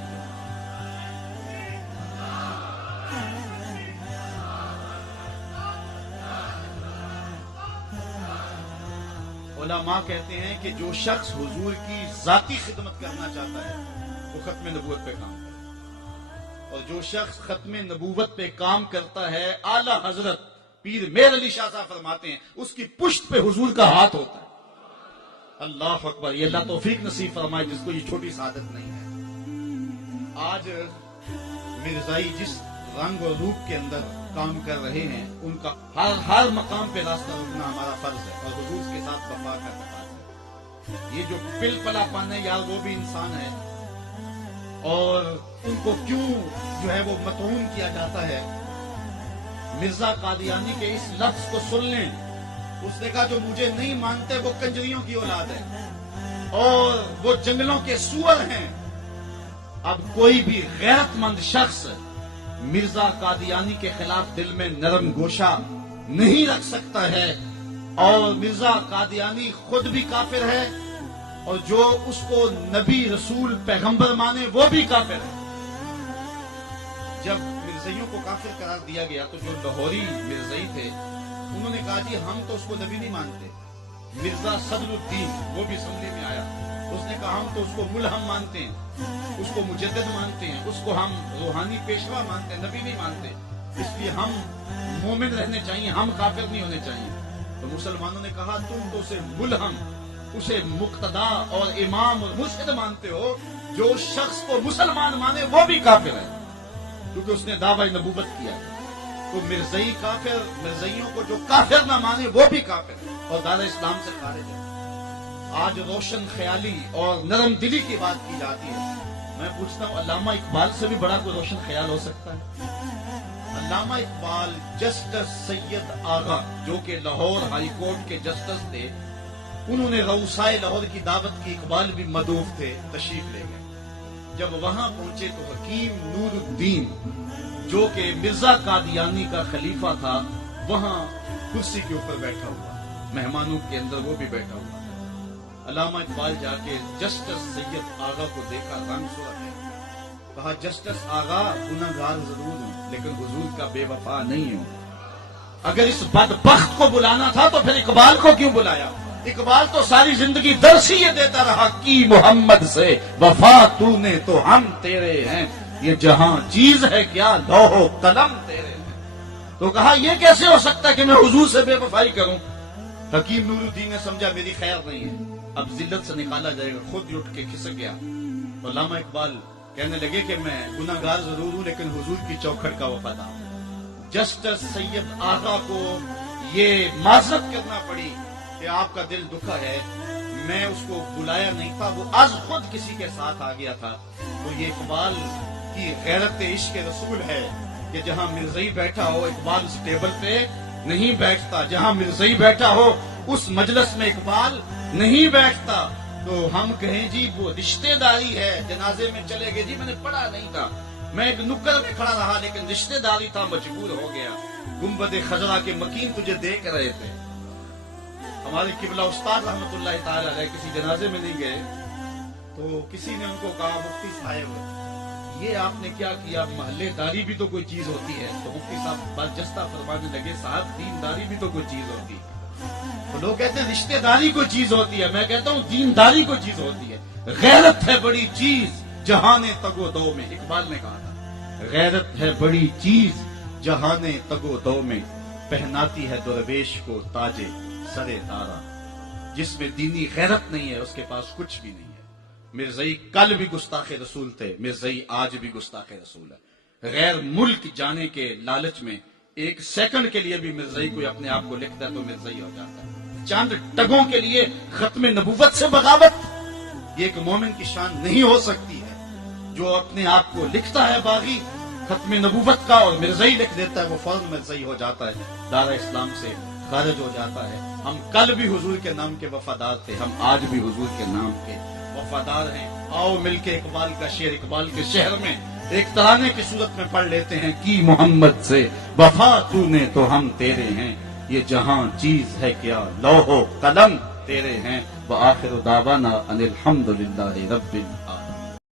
علماء کہتے ہیں کہ جو شخص حضور کی ذاتی خدمت کرنا چاہتا ہے وہ ختم نبوت پہ کام کرے، اور جو شخص ختم نبوت پہ کام کرتا ہے، اعلی حضرت پیر میر علی شاہ صاحب فرماتے ہیں اس کی پشت پہ حضور کا ہاتھ ہوتا ہے۔ اللہ اکبر، یہ اللہ توفیق نصیب فرمائے جس کو یہ چھوٹی سعادت نہیں ہے۔ آج مرزائی جس رنگ اور روپ کے اندر کام کر رہے ہیں ان کا ہر مقام پہ راستہ روکنا ہمارا فرض ہے، اور حضور کے ساتھ وفا کا تقاضا ہے۔ یہ جو پل پلا پن ہے یار وہ بھی انسان ہے، اور ان کو کیوں جو ہے وہ مطعون کیا جاتا ہے؟ مرزا قادیانی کے اس لفظ کو سن لیں، اس نے کہا جو مجھے نہیں مانتے وہ کنجریوں کی اولاد ہے اور وہ جنگلوں کے سور ہیں۔ اب کوئی بھی غیرت مند شخص مرزا قادیانی کے خلاف دل میں نرم گوشہ نہیں رکھ سکتا ہے، اور مرزا قادیانی خود بھی کافر ہے، اور جو اس کو نبی رسول پیغمبر مانے وہ بھی کافر ہے۔ جب مرزائیوں کو کافر قرار دیا گیا تو جو لاہوری مرزائی تھے انہوں نے کہا جی ہم تو اس کو نبی نہیں مانتے۔ مرزا صدر الدین وہ بھی اسمبلی میں آیا، اس نے کہا ہم تو اس کو ملہم مانتے ہیں، اس کو مجدد مانتے ہیں، اس کو ہم روحانی پیشوا مانتے ہیں، نبی نہیں مانتے، اس لیے ہم مومن رہنے چاہیے، ہم کافر نہیں ہونے چاہیے۔ تو مسلمانوں نے کہا تم تو اسے ملہم، اسے مقتدا اور امام اور مرشد مانتے ہو، جو شخص کو مسلمان مانے وہ بھی کافر ہے، کیونکہ اس نے دعوی نبوت کیا ہے۔ تو مرزائی کافر، مرزائیوں کو جو کافر نہ مانے وہ بھی کافر ہے اور دار اسلام سے خارج ہے۔ آج روشن خیالی اور نرم دلی کی بات کی جاتی ہے، میں پوچھتا ہوں علامہ اقبال سے بھی بڑا کوئی روشن خیال ہو سکتا ہے؟ علامہ اقبال جسٹس سید آغا جو کہ لاہور ہائی کورٹ کے جسٹس تھے، انہوں نے روسائے لاہور کی دعوت کی، اقبال بھی مدعو تھے، تشریف لے گئے۔ جب وہاں پہنچے تو حکیم نور الدین جو کہ مرزا قادیانی کا خلیفہ تھا وہاں کرسی کے اوپر بیٹھا ہوا، مہمانوں کے اندر وہ بھی بیٹھا ہوا۔ علامہ اقبال جا کے جسٹس سید آغا کو دیکھا، رنگ سورخ ہے، کہا جسٹس آغا گناہگار ضرور ہوں لیکن حضور کا بے وفا نہیں ہوں۔ اگر اس بدبخت کو بلانا تھا تو پھر اقبال کو کیوں بلایا؟ اقبال تو ساری زندگی درس ہی یہ دیتا رہا کہ محمد سے وفا تو نے تو ہم تیرے ہیں، یہ جہاں چیز ہے کیا لوح و قلم تیرے ہیں۔ تو کہا یہ کیسے ہو سکتا کہ میں حضور سے بے وفائی کروں؟ حکیم نور الدین نے سمجھا میری خیر نہیں ہے، اب ذلت سے نکالا جائے گا، خود اٹھ کے کھسک گیا۔ علامہ اقبال کہنے لگے کہ میں گناہگار ضرور ہوں لیکن حضور کی چوکھٹ کا وفادار ہوں۔ جسٹس سید آغا کو یہ معذرت کرنا پڑی کہ آپ کا دل دکھا ہے، میں اس کو بلایا نہیں تھا، وہ از خود کسی کے ساتھ آ گیا تھا۔ تو یہ اقبال کی غیرت عشق رسول ہے کہ جہاں مرزائی بیٹھا ہو اقبال اس ٹیبل پہ نہیں بیٹھتا، جہاں مرزائی بیٹھا ہو اس مجلس میں اقبال نہیں بیٹھتا۔ تو ہم کہیں جی وہ رشتہ داری ہے، جنازے میں چلے گئے، جی میں نے پڑھا نہیں تھا، میں ایک نکڑ میں کھڑا رہا لیکن رشتہ داری تھا، مجبور ہو گیا۔ گنبد خضرا کے مکین تجھے دیکھ رہے تھے۔ ہمارے قبلہ استاد رحمت اللہ تعالی علیہ کسی جنازے میں نہیں گئے تو کسی نے ان کو کہا مفتی صاحب یہ آپ نے کیا کیا، محلے داری بھی تو کوئی چیز ہوتی ہے۔ تو مفتی صاحب برجستہ فرمانے لگے صاحب دینداری بھی تو کوئی چیز ہوتی ہے۔ تو لوگ کہتے ہیں رشتہ داری کوئی چیز ہوتی ہے، میں کہتا ہوں دینداری کوئی چیز ہوتی ہے۔ غیرت ہے بڑی چیز جہان تگو دو میں، اقبال نے کہا تھا غیرت ہے بڑی چیز جہان تگو دو میں، پہناتی ہے درویش کو تاج سرے دارا۔ جس میں دینی غیرت نہیں ہے اس کے پاس کچھ بھی نہیں ہے۔ مرزائی کل بھی گستاخ رسول تھے، مرزائی آج بھی گستاخ رسول ہے۔ غیر ملک جانے کے لالچ میں ایک سیکنڈ کے لیے بھی مرزائی کوئی اپنے آپ کو لکھتا ہے تو مرزائی ہو جاتا ہے۔ چند ٹگوں کے لیے ختم نبوت سے بغاوت، یہ ایک مومن کی شان نہیں ہو سکتی ہے۔ جو اپنے آپ کو لکھتا ہے باغی ختم نبوت کا اور مرزائی لکھ دیتا ہے وہ فوراً مرزائی ہو جاتا ہے، دار اسلام سے خارج ہو جاتا ہے۔ ہم کل بھی حضور کے نام کے وفادار تھے، ہم آج بھی حضور کے نام کے وفادار ہیں۔ آؤ مل کے اقبال کا شعر اقبال کے شہر میں ایک ترانے کی صورت میں پڑھ لیتے ہیں کہ محمد سے وفا تو نے تو ہم تیرے ہیں، یہ جہاں چیز ہے کیا لوح و قلم تیرے ہیں۔ وآخر دعوانا ان الحمد للہ رب العالمین۔